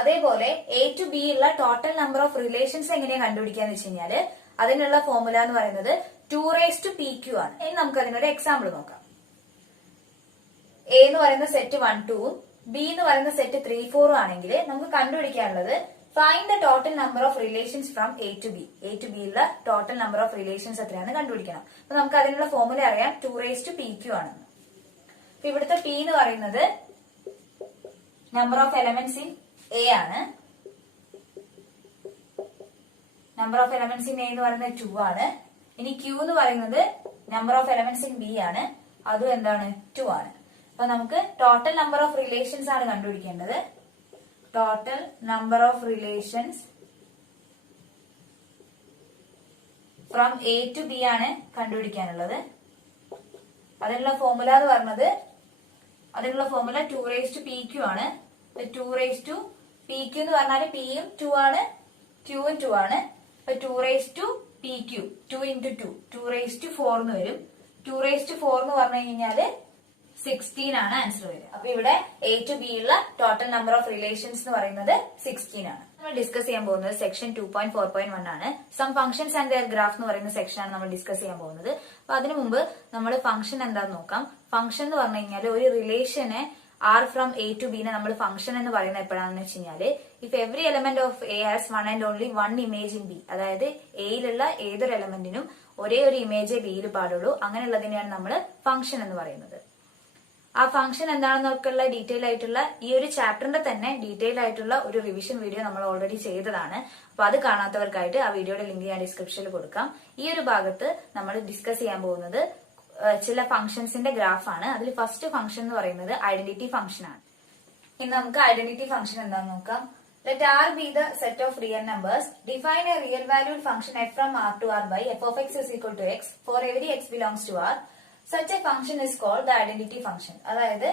അതേപോലെ A to B ഉള്ള ടോട്ടൽ നമ്പർ ഓഫ് റിലേഷൻസ് എങ്ങനെയാണ് കണ്ടുപിടിക്കാന്ന് വെച്ച് കഴിഞ്ഞാല് അതിനുള്ള ഫോർമുല എന്ന് പറയുന്നത് 2 raised to PQ ആണ്. ഇനി നമുക്ക് അതിനൊരു എക്സാമ്പിൾ നോക്കാം. എ എന്ന് പറയുന്ന സെറ്റ് 1 2 ബി എന്ന് പറയുന്ന സെറ്റ് 3 4 ആണെങ്കിൽ നമുക്ക് കണ്ടുപിടിക്കാനുള്ളത് find the total number of relations from A to B. A to B ഉള്ള ടോട്ടൽ നമ്പർ ഓഫ് റിലേഷൻസ് എത്രയാണെന്ന് കണ്ടുപിടിക്കണം. അപ്പൊ നമുക്ക് അതിനുള്ള ഫോർമുല അറിയാം, 2 raised to PQ ആണെന്ന്. അപ്പൊ ഇവിടുത്തെ പി എന്ന് പറയുന്നത് number of elements in A ആണ്. Number of elements in A എന്ന് പറയുന്നത് 2 ആണ്. ഇനി ക്യൂ എന്ന് പറയുന്നത് number of elements in B ആണ്, അതും എന്താണ് 2 ആണ്. അപ്പൊ നമുക്ക് ടോട്ടൽ നമ്പർ ഓഫ് റിലേഷൻസ് ആണ് കണ്ടുപിടിക്കേണ്ടത്. Total number of relations from A to B ആണ് കണ്ടുപിടിക്കാനുള്ളത്. അതിനുള്ള ഫോർമുല എന്ന് പറഞ്ഞത് അതിനുള്ള ഫോർമുല 2 raised to PQ ആണ്. 2 raised to PQ എന്ന് പറഞ്ഞാൽ പിയും 2 ആണ്, ക്യൂവും 2 ആണ്. അപ്പൊ 2 raised to PQ 2 into 2 2 raised to 4 എന്ന് വരും. 2 raised to 4 എന്ന് പറഞ്ഞു കഴിഞ്ഞാല് 16 ആണ് ആൻസർ വരിക. അപ്പൊ ഇവിടെ എ ടു ബി ഉള്ള ടോട്ടൽ നമ്പർ ഓഫ് റിലേഷൻസ് എന്ന് പറയുന്നത് 16 ആണ്. നമ്മൾ ഡിസ്കസ് ചെയ്യാൻ പോകുന്നത് സെക്ഷൻ 2.4.1 ആണ്. Some functions and their graph എന്ന് പറയുന്ന സെക്ഷൻ ആണ് നമ്മൾ ഡിസ്കസ് ചെയ്യാൻ പോകുന്നത്. അപ്പൊ അതിനു മുമ്പ് നമ്മൾ ഫംഗ്ഷൻ എന്താന്ന് നോക്കാം. ഫംഗ്ഷൻ എന്ന് പറഞ്ഞു കഴിഞ്ഞാൽ ഒരു റിലേഷനെ ആർ ഫ്രം എ ടു ബിനെ നമ്മൾ ഫംഗ്ഷൻ എന്ന് പറയുന്നത് എപ്പോഴാണെന്ന് വെച്ച് കഴിഞ്ഞാൽ if every element of A has one and only one image in B, അതായത് എയിലുള്ള ഏതൊരു എലമെന്റിനും ഒരേ ഒരു ഇമേജേ ബിയിൽ പാടുള്ളൂ, അങ്ങനെയുള്ളതിനെയാണ് നമ്മൾ ഫംഗ്ഷൻ എന്ന് പറയുന്നത്. ആ ഫംഗ്ഷൻ എന്താണെന്നൊക്കെയുള്ള ഡീറ്റെയിൽ ആയിട്ടുള്ള ഈ ഒരു ചാപ്റ്ററിന്റെ തന്നെ ഡീറ്റെയിൽ ആയിട്ടുള്ള ഒരു റിവിഷൻ വീഡിയോ നമ്മൾ ഓൾറെഡി ചെയ്തതാണ്. അപ്പൊ അത് കാണാത്തവർക്കായിട്ട് ആ വീഡിയോയുടെ ലിങ്ക് ഞാൻ ഡിസ്ക്രിപ്ഷനിൽ കൊടുക്കാം. ഈ ഒരു ഭാഗത്ത് നമ്മൾ ഡിസ്കസ് ചെയ്യാൻ പോകുന്നത് ചില ഫംഗ്ഷൻസിന്റെ ഗ്രാഫാണ്. അതിൽ ഫസ്റ്റ് ഫംഗ്ഷൻ എന്ന് പറയുന്നത് ഐഡന്റിറ്റി ഫംഗ്ഷൻ ആണ്. ഇനി നമുക്ക് ഐഡന്റിറ്റി ഫംഗ്ഷൻ എന്താണെന്ന് നോക്കാം. Let R be the set of real numbers. Define a real valued function f from R to R by f of x is equal to x for every x belongs to R. Such a function is called the identity function. അതായത്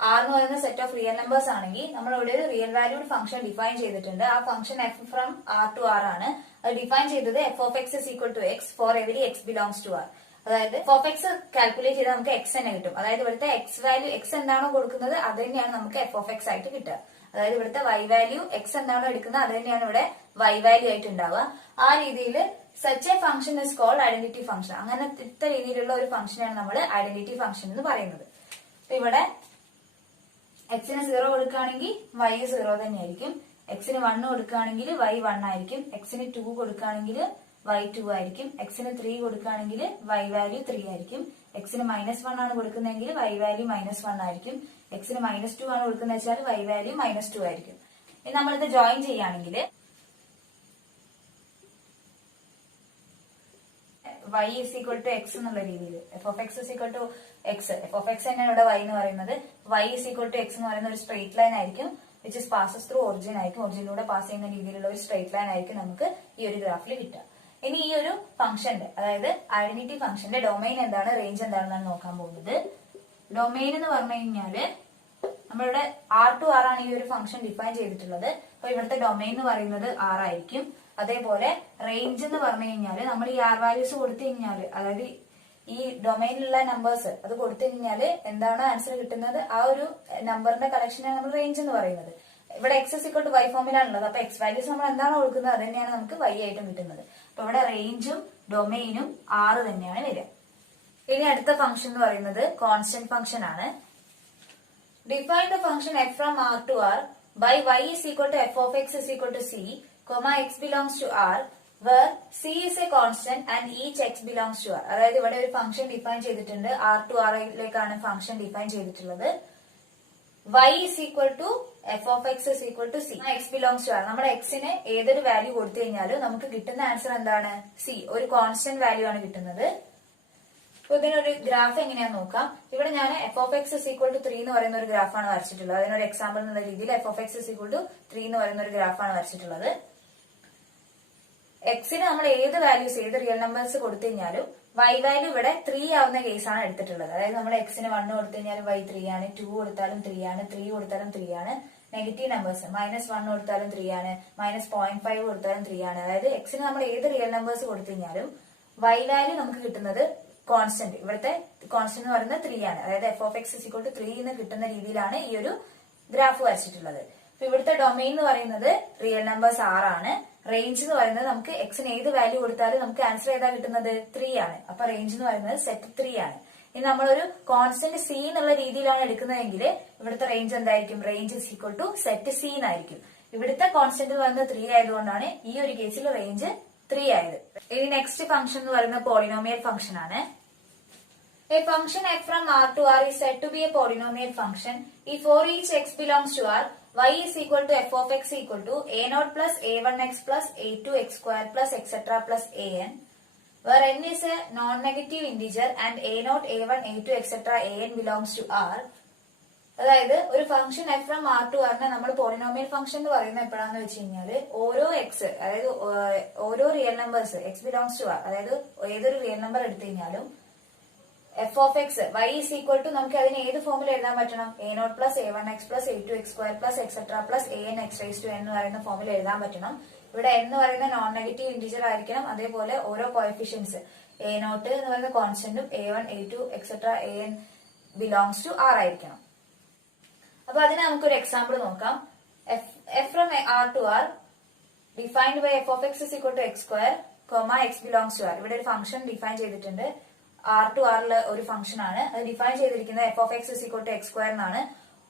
R എന്ന് പറയുന്ന set of real numbers ആണെങ്കിൽ നമ്മൾ ഇവിടെ ഒരു real valued function define ചെയ്തിട്ടുണ്ട്. ആ function F from R to R ആണ്. അത് ഡിഫൈൻ ചെയ്തത് F of X is equal to X for every X belongs to R. അതായത് എഫ് ഓഫ് എക്സ് കാൽക്കുലേറ്റ് ചെയ്താൽ നമുക്ക് എക്സ് തന്നെ കിട്ടും. അതായത് ഇവിടുത്തെ എക്സ് വാല്യൂ എക്സ് എന്താണോ കൊടുക്കുന്നത് അത് തന്നെയാണ് നമുക്ക് എഫ് ഓഫ് എക്സ് ആയിട്ട് കിട്ടുക. അതായത് ഇവിടുത്തെ വൈ വാല്യൂ എക്സ് എന്താണോ എടുക്കുന്നത് അത് തന്നെയാണ് ഇവിടെ വൈ വാല്യൂ ആയിട്ട് ഉണ്ടാവുക. ആ രീതിയിൽ such a function is called identity function. അങ്ങനത്തെ രീതിയിലുള്ള ഒരു ഫംഗ്ഷനാണ് നമ്മൾ ഐഡന്റിറ്റി ഫംഗ്ഷൻ എന്ന് പറയുന്നത്. ഇവിടെ എക്സിന് 0 കൊടുക്കുകയാണെങ്കിൽ വൈ 0 തന്നെയായിരിക്കും. എക്സിന് 1 കൊടുക്കുകയാണെങ്കിൽ വൈ 1 ആയിരിക്കും. എക്സിന് 2 കൊടുക്കുകയാണെങ്കിൽ വൈ 2 ആയിരിക്കും. എക്സിന് 3 കൊടുക്കുകയാണെങ്കിൽ വൈ വാല്യൂ 3 ആയിരിക്കും. എക്സിന് -1 ആണ് കൊടുക്കുന്നതെങ്കിൽ വൈ വാല്യൂ -1 ആയിരിക്കും. എക്സിന് -2 ആണ് കൊടുക്കുന്നത് വെച്ചാൽ വൈ വാല്യൂ -2 ആയിരിക്കും. ഇനി നമ്മളിത് ജോയിൻ ചെയ്യുകയാണെങ്കിൽ y is equal to x എന്നുള്ള രീതിയിൽ F of X is equal to x, F of X തന്നെയാണ് ഇവിടെ y എന്ന് പറയുന്നത്. y is equal to x എന്ന് പറയുന്ന ഒരു സ്ട്രെയിറ്റ് ലൈൻ ആയിരിക്കും which is passes through origin ആയിരിക്കും. ഒറിജിനിലൂടെ പാസ് ചെയ്യുന്ന രീതിയിലുള്ള ഒരു സ്ട്രെയിറ്റ് ലൈൻ ആയിരിക്കും നമുക്ക് ഈ ഒരു ഗ്രാഫിൽ കിട്ടുക. ഇനി ഈ ഒരു ഫംഗ്ഷന്റെ അതായത് ഐഡന്റിറ്റി ഫംഗ്ഷന്റെ ഡൊമൈൻ എന്താണ്, റേഞ്ച് എന്താണെന്നാണ് നോക്കാൻ പോകുന്നത്. ഡൊമൈൻ എന്ന് പറഞ്ഞു കഴിഞ്ഞാല് നമ്മളിവിടെ ആർ ടു ആർ ആണ് ഈ ഒരു ഫംഗ്ഷൻ ഡിഫൈൻ ചെയ്തിട്ടുള്ളത്. അപ്പൊ ഇവിടുത്തെ ഡൊമൈൻ എന്ന് പറയുന്നത് ആർ ആയിരിക്കും. അതേപോലെ റേഞ്ച് എന്ന് പറഞ്ഞു കഴിഞ്ഞാൽ നമ്മൾ ഈ ആർ വാല്യൂസ് കൊടുത്തു കഴിഞ്ഞാൽ അതായത് ഈ ഡൊമൈനിലുള്ള നമ്പേഴ്സ് അത് കൊടുത്തു കഴിഞ്ഞാൽ എന്താണ് ആൻസർ കിട്ടുന്നത് ആ ഒരു നമ്പറിന്റെ കളക്ഷനാണ് നമ്മൾ റേഞ്ച് എന്ന് പറയുന്നത്. ഇവിടെ x is equal to y ഫോമിലാണുള്ളത്. അപ്പൊ എക്സ് വാല്യൂസ് നമ്മൾ എന്താണോ കൊടുക്കുന്നത് അത് തന്നെയാണ് നമുക്ക് വൈ ആയിട്ടും കിട്ടുന്നത്. അപ്പൊ ഇവിടെ റേഞ്ചും ഡൊമൈനും ആറ് തന്നെയാണ് വരിക. ഇനി അടുത്ത ഫംഗ്ഷൻ എന്ന് പറയുന്നത് കോൺസ്റ്റന്റ് ഫംഗ്ഷൻ ആണ്. Define the function F from R to R by Y is equal to F of X is equal to C, x belongs to R, where c is a constant and each x belongs to R. അതായത് ഇവിടെ ഒരു function define ചെയ്തിട്ടുണ്ട്. R to R ലേക്കാണ് function define ചെയ്തിട്ടുള്ളത്. y is equal to f of x is equal to c. x belongs to R. നമ്മുടെ എക്സിന് ഏതൊരു value കൊടുത്തു കഴിഞ്ഞാലും നമുക്ക് കിട്ടുന്ന ആൻസർ എന്താണ്, c, ഒരു കോൺസ്റ്റന്റ് വാല്യൂ ആണ് കിട്ടുന്നത്. അപ്പൊ ഇതിനൊരു ഗ്രാഫ് എങ്ങനെയാന്ന് നോക്കാം. ഇവിടെ ഞാൻ F of X is equal to 3 എന്ന് പറയുന്ന ഒരു ഗ്രാഫാണ് വരച്ചിട്ടുള്ളത്. അതിനൊരു എക്സാമ്പിൾ എന്നുള്ള രീതിയിൽ F of X is equal to 3 എന്ന് പറയുന്ന ഒരു ഗ്രാഫാണ് വരച്ചിട്ടുള്ളത്. എക്സിന് നമ്മൾ ഏത് വാല്യൂസ് ഏത് റിയൽ നമ്പേഴ്സ് കൊടുത്തു കഴിഞ്ഞാലും വൈ വാല്യൂ ഇവിടെ 3 ആവുന്ന കേസാണ് എടുത്തിട്ടുള്ളത്. അതായത് നമ്മൾ എക്സിന് 1 കൊടുത്തു കഴിഞ്ഞാൽ വൈ 3 ആണ്, 2 കൊടുത്താലും 3 ആണ്, 3 കൊടുത്താലും 3 ആണ്. നെഗറ്റീവ് നമ്പേഴ്സ് -1 കൊടുത്താലും 3 ആണ്, -0.5 കൊടുത്താലും 3 ആണ്. അതായത് എക്സിന് നമ്മൾ ഏത് റിയൽ നമ്പേഴ്സ് കൊടുത്തു കഴിഞ്ഞാലും വൈ വാല്യൂ നമുക്ക് കിട്ടുന്നത് കോൺസ്റ്റന്റ്, ഇവിടുത്തെ കോൺസ്റ്റന്റ് എന്ന് പറയുന്നത് 3 ആണ്. അതായത് F of X is equal to 3 എന്ന് കിട്ടുന്ന രീതിയിലാണ് ഈ ഒരു ഗ്രാഫ് വരച്ചിട്ടുള്ളത്. അപ്പൊ ഇവിടുത്തെ ഡൊമൈൻ എന്ന് പറയുന്നത് റിയൽ നമ്പേഴ്സ് 6 ആണ്. റേഞ്ച് എന്ന് പറയുന്നത് നമുക്ക് എക്സിന് ഏത് വാല്യൂ കൊടുത്താലും നമുക്ക് ആൻസർ ഏതാ കിട്ടുന്നത് 3 ആണ്. അപ്പൊ റേഞ്ച് എന്ന് പറയുന്നത് സെറ്റ് 3 ആണ്. ഇനി നമ്മളൊരു കോൺസ്റ്റന്റ് സി എന്നുള്ള രീതിയിലാണ് എടുക്കുന്നതെങ്കിൽ ഇവിടുത്തെ റേഞ്ച് എന്തായിരിക്കും, range is equal to set C എന്നായിരിക്കും. ഇവിടുത്തെ കോൺസ്റ്റന്റ് എന്ന് പറയുന്നത് 3 ആയതുകൊണ്ടാണ് ഈ ഒരു കേസിൽ റേഞ്ച് 3 ആയത്. ഇനി നെക്സ്റ്റ് ഫംഗ്ഷൻ എന്ന് പറയുന്നത് പോളിനോമിയൽ ഫംഗ്ഷൻ ആണ്. A function f from R to R is said to be a polynomial function if for each x belongs to R, y is equal to f of x equal to a0 plus a1x plus a2x square plus etc plus an, where n is a non-negative integer and a0, a1, a2 etc an belongs to R. അതായത് ഒരു function F from R to ആറിനെ നമ്മൾ polynomial function എന്ന് പറയുന്നത് എപ്പോഴാന്ന് വെച്ച് കഴിഞ്ഞാല് ഓരോ X അതായത് ഓരോ real numbers X belongs to R, അതായത് ഏതൊരു റിയൽ നമ്പർ എടുത്തു കഴിഞ്ഞാലും F of X Y is equal to നമുക്ക് അതിന് ഏത് ഫോമിൽ എഴുതാൻ പറ്റണം, a0 plus a1x plus a2x square plus etcetera plus an x raise to n എന്ന് പറയുന്ന ഫോമിൽ എഴുതാൻ പറ്റണം. ഇവിടെ n എന്ന് പറയുന്ന നോൺ നെഗറ്റീവ് ഇന്റിജർ ആയിരിക്കണം. അതേപോലെ ഓരോ കോഎഫിഷ്യൻസ് a0 എന്ന് പറയുന്ന കോൺസ്റ്റന്റും a1, a2 etcetera an belongs to R ആയിരിക്കണം. അപ്പൊ അതിന് നമുക്കൊരു എക്സാമ്പിൾ നോക്കാം. F from R to R defined by F of X is equal to x square x belongs to R. ഇവിടെ ഒരു ഫംഗ്ഷൻ ഡിഫൈൻ ചെയ്തിട്ടുണ്ട്. ആർ ടു ആറിൽ ഒരു ഫംഗ്ഷൻ ആണ് അത് ഡിഫൈൻ ചെയ്തിരിക്കുന്നത് f of X is equal to x square എന്നാണ്.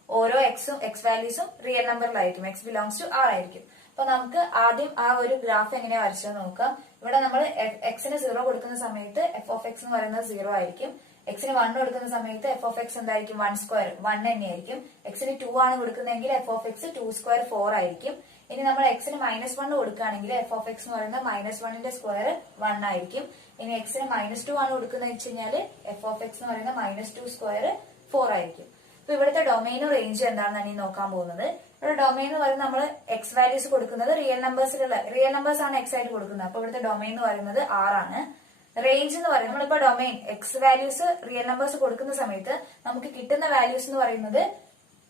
ഓരോ എക്സ് വാല്യൂസും റിയൽ നമ്പറിലായിരിക്കും, എക്സ് ബിലോങ്സ് ടു ആർ ആയിരിക്കും. അപ്പൊ നമുക്ക് ആദ്യം ആ ഒരു ഗ്രാഫ് എങ്ങനെയാ വരച്ചതെന്ന് നോക്കാം. ഇവിടെ നമ്മൾ എക്സിന് 0 കൊടുക്കുന്ന സമയത്ത് എഫ് ഓഫ് എക്സ് എന്ന് പറയുന്നത് 0 ആയിരിക്കും. എക്സിന് 1 കൊടുക്കുന്ന സമയത്ത് എഫ് ഓഫ് എക്സ് എന്തായിരിക്കും, 1 സ്ക്വയർ 1 തന്നെയായിരിക്കും. എക്സിന് 2 ആണ് കൊടുക്കുന്നതെങ്കിൽ എഫ് ഓഫ് എക്സ് 2 സ്ക്വയർ 4 ആയിരിക്കും. ഇനി നമ്മൾ എക്സിന് -1 കൊടുക്കുകയാണെങ്കിൽ എഫ് ഓഫ് എക്സ് എന്ന് പറയുന്നത് -1ന്റെ സ്ക്വയർ 1 ആയിരിക്കും. ഇനി എക്സിന് -2 ആണ് കൊടുക്കുന്നത് വെച്ച് കഴിഞ്ഞാൽ എഫ് ഓഫ് എക്സ് എന്ന് പറയുന്നത് -2 സ്ക്വയർ 4 ആയിരിക്കും. അപ്പൊ ഇവിടുത്തെ ഡൊമൈനും റേഞ്ച് എന്താണെന്നാണ് ഈ നോക്കാൻ പോകുന്നത്. ഇവിടെ ഡൊമൈൻ എന്ന് പറയുന്നത് നമ്മൾ എക്സ് വാല്യൂസ് കൊടുക്കുന്നത് റിയൽ നമ്പേഴ്സ് ആണ് എക്സ് ആയിട്ട് കൊടുക്കുന്നത്. അപ്പൊ ഇവിടുത്തെ ഡൊമൈൻ എന്ന് പറയുന്നത് R ആണ്. റേഞ്ച് എന്ന് പറയുന്നത് നമ്മളിപ്പോ domain X values real numbers കൊടുക്കുന്ന സമയത്ത് നമുക്ക് കിട്ടുന്ന വാല്യൂസ് എന്ന് പറയുന്നത്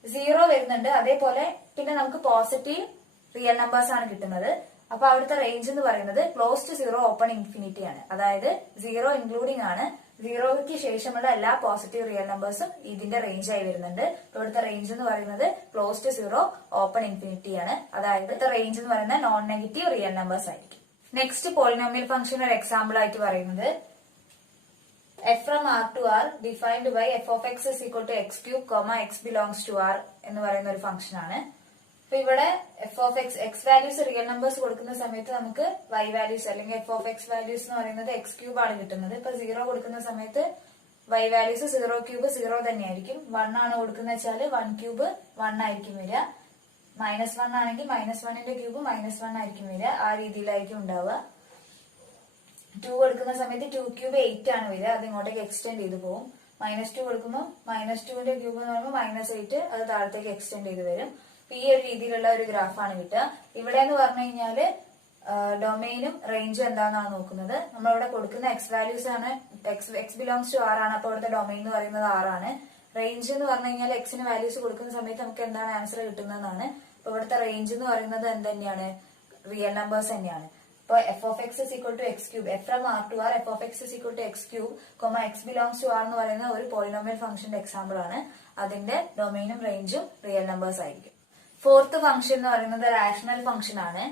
0 വരുന്നുണ്ട്. അതേപോലെ പിന്നെ നമുക്ക് പോസിറ്റീവ് റിയൽ നമ്പേഴ്സ് ആണ് കിട്ടുന്നത്. അപ്പൊ അവിടുത്തെ റേഞ്ച് എന്ന് പറയുന്നത് ക്ലോസ് ടു 0 ഓപ്പൺ ഇൻഫിനിറ്റി ആണ്. അതായത് 0 ഇൻക്ലൂഡിംഗ് ആണ്. 0ക്ക് ശേഷമുള്ള എല്ലാ പോസിറ്റീവ് റിയൽ നമ്പേഴ്സും ഇതിന്റെ റേഞ്ച് ആയി വരുന്നുണ്ട്. അപ്പൊ ഇവിടുത്തെ റേഞ്ച് എന്ന് പറയുന്നത് ക്ലോസ് ടു 0 ഓപ്പൺ ഇൻഫിനിറ്റി ആണ്. അതായത് ഇവിടുത്തെ റേഞ്ച് എന്ന് പറയുന്നത് നോൺ നെഗറ്റീവ് റിയൽ നമ്പേഴ്സ് ആയിരിക്കും. നെക്സ്റ്റ് പോളിനോമിയൽ ഫംഗ്ഷൻ ഒരു എക്സാമ്പിൾ ആയിട്ട് പറയുന്നത് f from R to R defined by f of x is equal to x cube, x belongs to R എന്ന് പറയുന്ന ഒരു ഫംഗ്ഷൻ ആണ്. അപ്പൊ ഇവിടെ F of X X values real numbers കൊടുക്കുന്ന സമയത്ത് നമുക്ക് വൈ വാല്യൂസ് അല്ലെങ്കിൽ എഫ് ഓഫ് എക്സ് വാല്യൂസ് എന്ന് പറയുന്നത് എക്സ് ക്യൂബ് ആണ് കിട്ടുന്നത്. ഇപ്പൊ 0 കൊടുക്കുന്ന സമയത്ത് വൈ വാല്യൂസ് 0 ക്യൂബ് 0 തന്നെയായിരിക്കും. 1 ആണ് കൊടുക്കുന്ന വെച്ചാൽ 1 ക്യൂബ് 1 ആയിരിക്കും വരിക. -1 ആണെങ്കിൽ -1ന്റെ ക്യൂബ് -1 ആയിരിക്കും വരിക. ആ രീതിയിലായിരിക്കും ഉണ്ടാവുക. 2 കൊടുക്കുന്ന സമയത്ത് 2 ക്യൂബ് 8 ആണ് വരിക. അത് ഇങ്ങോട്ടേക്ക് എക്സ്റ്റെൻഡ് ചെയ്ത് പോകും. -2 കൊടുക്കുമ്പോൾ -2ന്റെ ക്യൂബ് എന്ന് പറയുമ്പോൾ -8 അത് താഴത്തേക്ക് എക്സ്റ്റെൻഡ് ചെയ്ത് വരും. ഈ ഒരു രീതിയിലുള്ള ഒരു ഗ്രാഫാണ് കിട്ടുക. ഇവിടെ എന്ന് പറഞ്ഞു കഴിഞ്ഞാല് ഡൊമൈനും റേഞ്ചും എന്താണെന്നാണ് നോക്കുന്നത്. നമ്മളിവിടെ കൊടുക്കുന്ന എക്സ് വാല്യൂസ് ആണ്, എക്സ് ബിലോങ്സ് ടു ആർ ആണ്. അപ്പൊ ഇവിടുത്തെ ഡൊമൈൻ എന്ന് പറയുന്നത് ആർ ആണ്. റേഞ്ച് എന്ന് പറഞ്ഞു കഴിഞ്ഞാൽ എക്സിന് വാല്യൂസ് കൊടുക്കുന്ന സമയത്ത് നമുക്ക് എന്താണ് ആൻസർ കിട്ടുന്നതെന്നാണ്. അപ്പൊ ഇവിടുത്തെ റേഞ്ച് എന്ന് പറയുന്നത് എന്ത് തന്നെയാണ്, റിയൽ നമ്പേഴ്സ് തന്നെയാണ്. അപ്പൊ F of X is equal to X cube, F from R to R F of X is equal to X cube, X belongs to R എന്ന് പറയുന്ന ഒരു പോളിനോമിയൽ ഫംഗ്ഷന്റെ എക്സാമ്പിൾ ആണ്. അതിന്റെ ഡൊമൈനും റേഞ്ചും റിയൽ നമ്പേഴ്സ് ആയിരിക്കും. ഫോർത്ത് ഫംഗ്ഷൻ എന്ന് പറയുന്നത് റാഷണൽ ഫംഗ്ഷൻ ആണ്.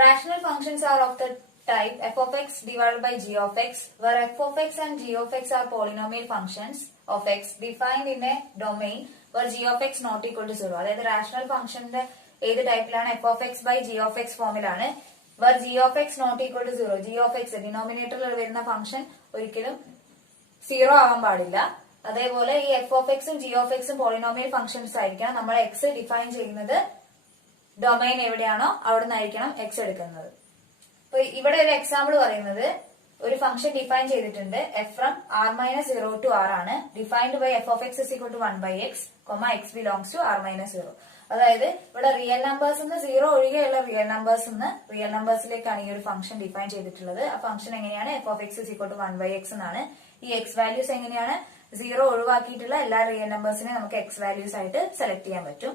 Rational functions are of the type f of x divided by g of x, where f of x and g of x are polynomial functions of x defined in a domain where g of x not equal to 0. അതായത് rational ഫംഗ്ഷന്റെ ഏത് ടൈപ്പിലാണ്, f of x by g of x ഫോമിലാണ്. where g of x not equal to 0, g of x ഡിനോമിനേറ്ററിൽ വരുന്ന function ഒരിക്കലും 0 ആവാൻ പാടില്ല. അതേപോലെ ഈ എഫ് ഓഫ് എക്സും ജി ഓഫ് എക്സും പോളിനോമിയൽ ഫംഗ്ഷൻസ് ആയിരിക്കണം. നമ്മൾ എക്സ് ഡിഫൈൻ ചെയ്യുന്നത് ഡൊമൈൻ എവിടെയാണോ അവിടെ നിന്നായിരിക്കണം എക്സ് എടുക്കുന്നത്. അപ്പൊ ഇവിടെ ഒരു എക്സാമ്പിൾ പറയുന്നത് ഒരു ഫംഗ്ഷൻ ഡിഫൈൻ ചെയ്തിട്ടുണ്ട്. F from R-0 to R ആണ്. Defined by F of X is equal to 1/x, X belongs to R-0. അതായത് ഇവിടെ റിയൽ നമ്പേഴ്സ് 0 ഒഴികെയുള്ള റിയൽ നമ്പേഴ്സിലേക്കാണ് ഈ ഒരു ഫംഗ്ഷൻ ഡിഫൈൻ ചെയ്തിട്ടുള്ളത്. ആ ഫംഗ്ഷൻ എങ്ങനെയാണ്, F of X is equal to 1/x എന്നാണ്. ഈ എക്സ് വാല്യൂസ് എങ്ങനെയാണ്, 0 ഒഴിവാക്കിയിട്ടുള്ള എല്ലാ റിയൽ നമ്പേഴ്സിനെ നമുക്ക് എക്സ് വാല്യൂസ് ആയിട്ട് സെലക്ട് ചെയ്യാൻ പറ്റും.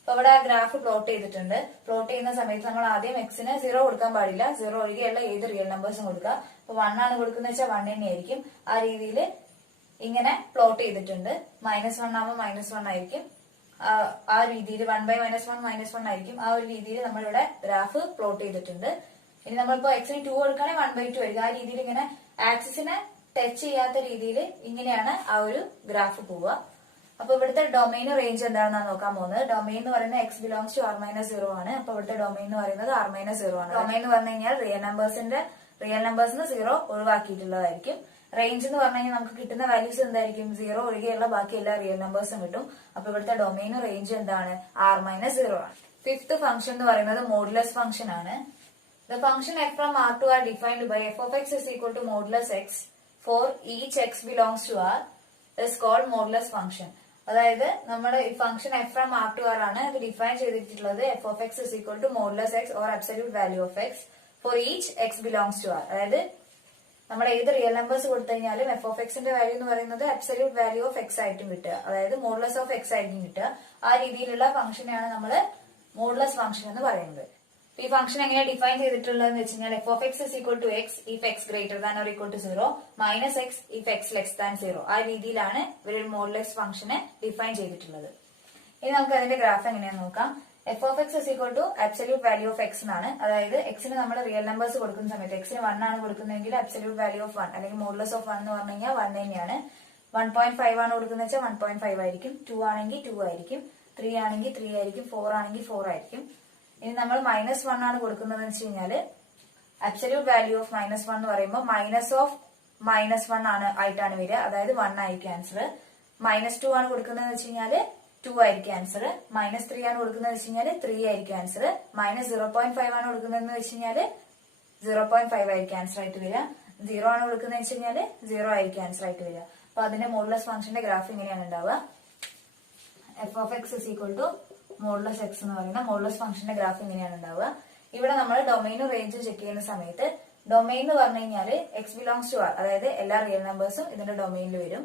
അപ്പൊ ഇവിടെ ആ ഗ്രാഫ് പ്ലോട്ട് ചെയ്തിട്ടുണ്ട്. പ്ലോട്ട് ചെയ്യുന്ന സമയത്ത് നമ്മൾ ആദ്യം എക്സിന് 0 കൊടുക്കാൻ പാടില്ല. 0 ഒഴികെയുള്ള ഏത് റിയൽ നമ്പേഴ്സും കൊടുക്കുക. അപ്പൊ 1 ആണ് കൊടുക്കുന്നത് വെച്ചാൽ 1 തന്നെയായിരിക്കും. ആ രീതിയിൽ ഇങ്ങനെ പ്ലോട്ട് ചെയ്തിട്ടുണ്ട്. -1 ആവുമ്പോൾ -1 ആയിരിക്കും. ആ രീതിയിൽ 1/-1 ആയിരിക്കും. ആ ഒരു രീതിയിൽ നമ്മളിവിടെ ഗ്രാഫ് പ്ലോട്ട് ചെയ്തിട്ടുണ്ട്. ഇനി നമ്മളിപ്പോ എക്സിന് 2 കൊടുക്കുകയാണെങ്കിൽ 1/2 ആയിരിക്കും. ആ രീതിയിൽ ഇങ്ങനെ ആക്സിസിനെ ടച്ച് ചെയ്യാത്ത രീതിയിൽ ഇങ്ങനെയാണ് ആ ഒരു ഗ്രാഫ് പോവുക. അപ്പൊ ഇവിടുത്തെ ഡൊമൈൻ റേഞ്ച് എന്താണെന്നാണ് നോക്കാൻ പോകുന്നത്. ഡൊമൈൻ എന്ന് പറയുന്നത് എക്സ് ബിലോങ്സ് ടു R-0 ആണ്. അപ്പൊ ഇവിടുത്തെ ഡൊമൈൻ എന്ന് പറയുന്നത് R-0 ആണ്. ഡൊമൈൻ എന്ന് പറഞ്ഞു കഴിഞ്ഞാൽ റിയൽ നമ്പേഴ്സിന് 0 ഒഴിവാക്കിയിട്ടുള്ളതായിരിക്കും. റേഞ്ച് എന്ന് പറഞ്ഞു കഴിഞ്ഞാൽ നമുക്ക് കിട്ടുന്ന വാല്യൂസ് എന്തായിരിക്കും, 0 ഒഴികെയുള്ള ബാക്കി എല്ലാ റിയൽ നമ്പേഴ്സും കിട്ടും. അപ്പൊ ഇവിടുത്തെ ഡൊമൈനും റേഞ്ച് എന്താണ്, R-0 ആണ്. ഫിഫ്ത് ഫംഗ്ഷൻ എന്ന് പറയുന്നത് മോഡുലസ് ഫംഗ്ഷൻ ആണ്. The function f from R to R defined by f of x is equal to modulus x for each x belongs to R is called modulus function. അതായത് നമ്മുടെ ഈ function F from R to R ആണ്. ഇത് define ചെയ്തിട്ടുള്ളത് F of X is equal to modulus X or absolute value of X for each X belongs to R. അതായത് നമ്മൾ ഏത് real numbers കൊടുത്തു കഴിഞ്ഞാലും എഫ് ഓഫ് എക്സിന്റെ വാല്യൂ എന്ന് പറയുന്നത് അബ്സല്യൂട്ട് വാല്യൂ ഓഫ് എക്സ് ആയിട്ടും കിട്ടുക. അതായത് മോഡുലസ് ഓഫ് എക്സ് ആയിരിക്കും കിട്ടുക. ആ രീതിയിലുള്ള ഫംഗ്ഷനെയാണ് നമ്മൾ മോഡുലസ് ഫംഗ്ഷൻ എന്ന് പറയുന്നത്. ഈ ഫംഗ്ഷൻ എങ്ങനെ ഡിഫൈൻ ചെയ്തിട്ടുള്ളതെന്ന് വെച്ച് കഴിഞ്ഞാൽ F of X is equal to X if X greater than or equal to 0 minus X if X less than 0. ആ രീതിയിലാണ് ഇവരൊരു മോഡുലസ് ഫംഗ്ഷനെ ഡിഫൈൻ ചെയ്തിട്ടുള്ളത്. ഇനി നമുക്ക് അതിന്റെ ഗ്രാഫ് എങ്ങനെയാന്ന് നോക്കാം. F of X is equal to absolute value of X എന്നാണ്. അതായത് എക്സിന് നമ്മൾ റിയൽ നമ്പേഴ്സ് കൊടുക്കുന്ന സമയത്ത് എക്സിന് 1 ആണ് കൊടുക്കുന്നതെങ്കിൽ അബ്സല്യൂട്ട് വാല്യൂ ഓഫ് 1 അല്ലെങ്കിൽ മോഡുലസ് ഓഫ് 1 എന്ന് പറഞ്ഞു കഴിഞ്ഞാൽ 1 തന്നെയാണ്. 1.5 ആണ് കൊടുക്കുന്നത് വെച്ചാൽ 1.5 ആയിരിക്കും, 2 ആണെങ്കിൽ 2 ആയിരിക്കും, 3 ആണെങ്കിൽ 3 ആയിരിക്കും, 4 ആണെങ്കിൽ 4 ആയിരിക്കും. ഇനി നമ്മൾ -1 ആണ് കൊടുക്കുന്നത് വെച്ച് കഴിഞ്ഞാല് അബ്സല്യൂട്ട് വാല്യൂ ഓഫ് -1 എന്ന് പറയുമ്പോൾ -1 ആണ് ആയിട്ടാണ് വരിക, അതായത് 1 ആയിരിക്കും ആൻസർ. -2 ആണ് കൊടുക്കുന്നത് വെച്ച് കഴിഞ്ഞാല് 2 ആയിരിക്കും ആൻസർ. -3 ആണ് കൊടുക്കുന്നത് വെച്ച് കഴിഞ്ഞാല് 3 ആയിരിക്കും ആൻസർ. -0.5 ആണ് കൊടുക്കുന്നതെന്ന് വെച്ച് കഴിഞ്ഞാല് 0.5 ആയിരിക്കും ആൻസർ ആയിട്ട് വരിക. 0 ആണ് കൊടുക്കുന്നത് വെച്ച് കഴിഞ്ഞാല് 0 ആയിരിക്കും ആൻസർ ആയിട്ട് വരിക. അപ്പൊ അതിന്റെ മോഡുലസ് ഫംഗ്ഷന്റെ ഗ്രാഫ് ഇങ്ങനെയാണ് ഉണ്ടാവുക. f of x is equal to modulus x എന്ന് പറയുന്ന മോഡുലസ് ഫംഗ്ഷന്റെ ഗ്രാഫ് ഇങ്ങനെയാണ് ഉണ്ടാവുക. ഇവിടെ നമ്മൾ ഡൊമൈനും റേഞ്ചും ചെക്ക് ചെയ്യുന്ന സമയത്ത് ഡൊമൈൻ എന്ന് പറഞ്ഞു കഴിഞ്ഞാൽ x ബിലോങ്സ് ടു r, അതായത് എല്ലാ റിയൽ നമ്പേഴ്സും ഇതിന്റെ ഡൊമൈനിൽ വരും.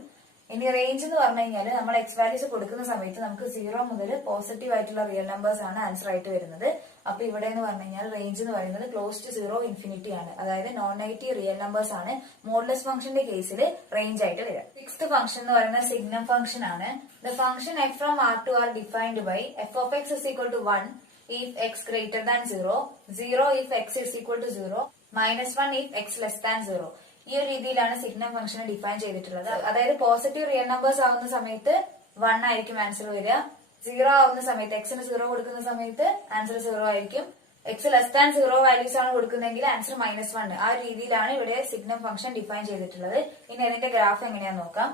ഇനി റേഞ്ച് എന്ന് പറഞ്ഞു കഴിഞ്ഞാൽ നമ്മൾ എക്സ് വാല്യൂസ് കൊടുക്കുന്ന സമയത്ത് നമുക്ക് 0 മുതൽ പോസിറ്റീവ് ആയിട്ടുള്ള റിയൽ നമ്പേഴ്സ് ആണ് ആൻസർ ആയിട്ട് വരുന്നത്. അപ്പൊ ഇവിടെ എന്ന് പറഞ്ഞു കഴിഞ്ഞാൽ റേഞ്ച് എന്ന് പറയുന്നത് ക്ലോസ് ടു 0 ഇൻഫിനിറ്റി ആണ്, അതായത് നോൺ നെഗറ്റീവ് റിയൽ നമ്പേഴ്സ് ആണ് മോഡുലസ് ഫംഗ്ഷന്റെ കേസിൽ റേഞ്ച് ആയിട്ട് വരിക. സിക്സ്ത് ഫംഗ്ഷൻ എന്ന് പറയുന്നത് സിഗ്നം ഫംഗ്ഷൻ ആണ്. The function f from r to r defined by f of x is equal to 1 if x greater than 0, 0 if x is equal to 0, -1 if x less than 0. ഈ ഒരു രീതിയിലാണ് signum ഫംഗ്ഷനെ define ചെയ്തിട്ടുള്ളത്. അതായത് positive real numbers ആവുന്ന സമയത്ത് 1 ആയിരിക്കും answer വരിക, 0 ആവുന്ന സമയത്ത് എക്സിന് 0 കൊടുക്കുന്ന സമയത്ത് ആൻസർ 0 ആയിരിക്കും, എക്സ് ലെസ് ദാൻ 0 വാല്യൂസ് ആണ് കൊടുക്കുന്നതെങ്കിൽ ആൻസർ -1. ആ ഒരു രീതിയിലാണ് ഇവിടെ സിഗ്നം ഫംഗ്ഷൻ ഡിഫൈൻ ചെയ്തിട്ടുള്ളത്. ഇനി അതിന്റെ ഗ്രാഫ് എങ്ങനെയാന്ന് നോക്കാം.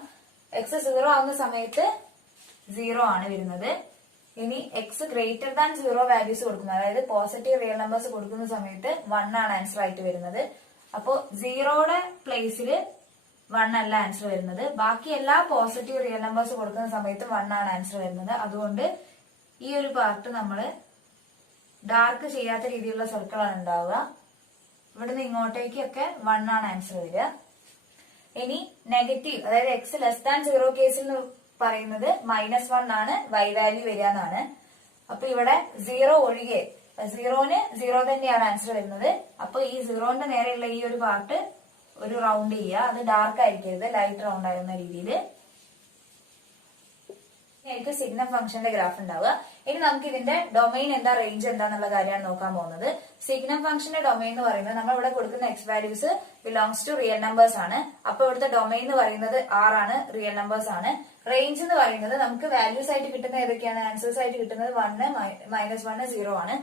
എക്സ് 0 ആവുന്ന സമയത്ത് 0 ആണ് വരുന്നത്. ഇനി എക്സ് ഗ്രേറ്റർ ദാൻ 0 വാല്യൂസ് കൊടുക്കുന്നത്, അതായത് പോസിറ്റീവ് റിയൽ നമ്പേഴ്സ് കൊടുക്കുന്ന സമയത്ത് 1 ആണ് ആൻസർ ആയിട്ട് വരുന്നത്. അപ്പോ 0യുടെ പ്ലേസിൽ 1 അല്ല ആൻസർ വരുന്നത്, ബാക്കി എല്ലാ പോസിറ്റീവ് റിയൽ നമ്പേഴ്സ് കൊടുക്കുന്ന സമയത്ത് 1 ആണ് ആൻസർ വരുന്നത്. അതുകൊണ്ട് ഈ ഒരു പാർട്ട് നമ്മൾ ഡാർക്ക് ചെയ്യാത്ത രീതിയിലുള്ള സർക്കിൾ ആണ് ഉണ്ടാവുക. ഇവിടുന്ന് ഇങ്ങോട്ടേക്കൊക്കെ 1 ആണ് ആൻസർ വരിക. ഇനി നെഗറ്റീവ്, അതായത് എക്സ് ലെസ് ദാൻ 0 കേസിൽ പറയുന്നത് -1 ആണ് y വാല്യൂ വരിക എന്നാണ്. അപ്പൊ ഇവിടെ 0 ഒഴികെ 0ന് 0 തന്നെയാണ് ആൻസർ വരുന്നത്. അപ്പൊ ഈ 0ന്റെ നേരെയുള്ള ഈ ഒരു പാർട്ട് ഒരു റൗണ്ട് ചെയ്യുക, അത് ഡാർക്ക് ആയിരിക്കരുത്, ലൈറ്റ് റൗണ്ട് ആയിരുന്ന രീതിയിൽ ആയിരിക്കും സിഗ്നം ഫംഗ്ഷന്റെ ഗ്രാഫ് ഉണ്ടാവുക. ഇനി നമുക്ക് ഇതിന്റെ ഡൊമൈൻ എന്താ, റേഞ്ച് എന്താന്നുള്ള കാര്യമാണ് നോക്കാൻ പോകുന്നത്. സിഗ്നം ഫംഗ്ഷന്റെ ഡൊമൈൻ എന്ന് പറയുന്നത് നമ്മൾ ഇവിടെ കൊടുക്കുന്ന X values belongs to real numbers ആണ്. അപ്പൊ ഇവിടുത്തെ ഡൊമൈൻ എന്ന് പറയുന്നത് r ആണ്, റിയൽ നമ്പേഴ്സ് ആണ്. റേഞ്ച് എന്ന് പറയുന്നത് നമുക്ക് വാല്യൂസ് ആയിട്ട് കിട്ടുന്ന ഏതൊക്കെയാണ്, ആൻസേഴ്സ് ആയിട്ട് കിട്ടുന്നത് 1, -1, 0 ആണ്.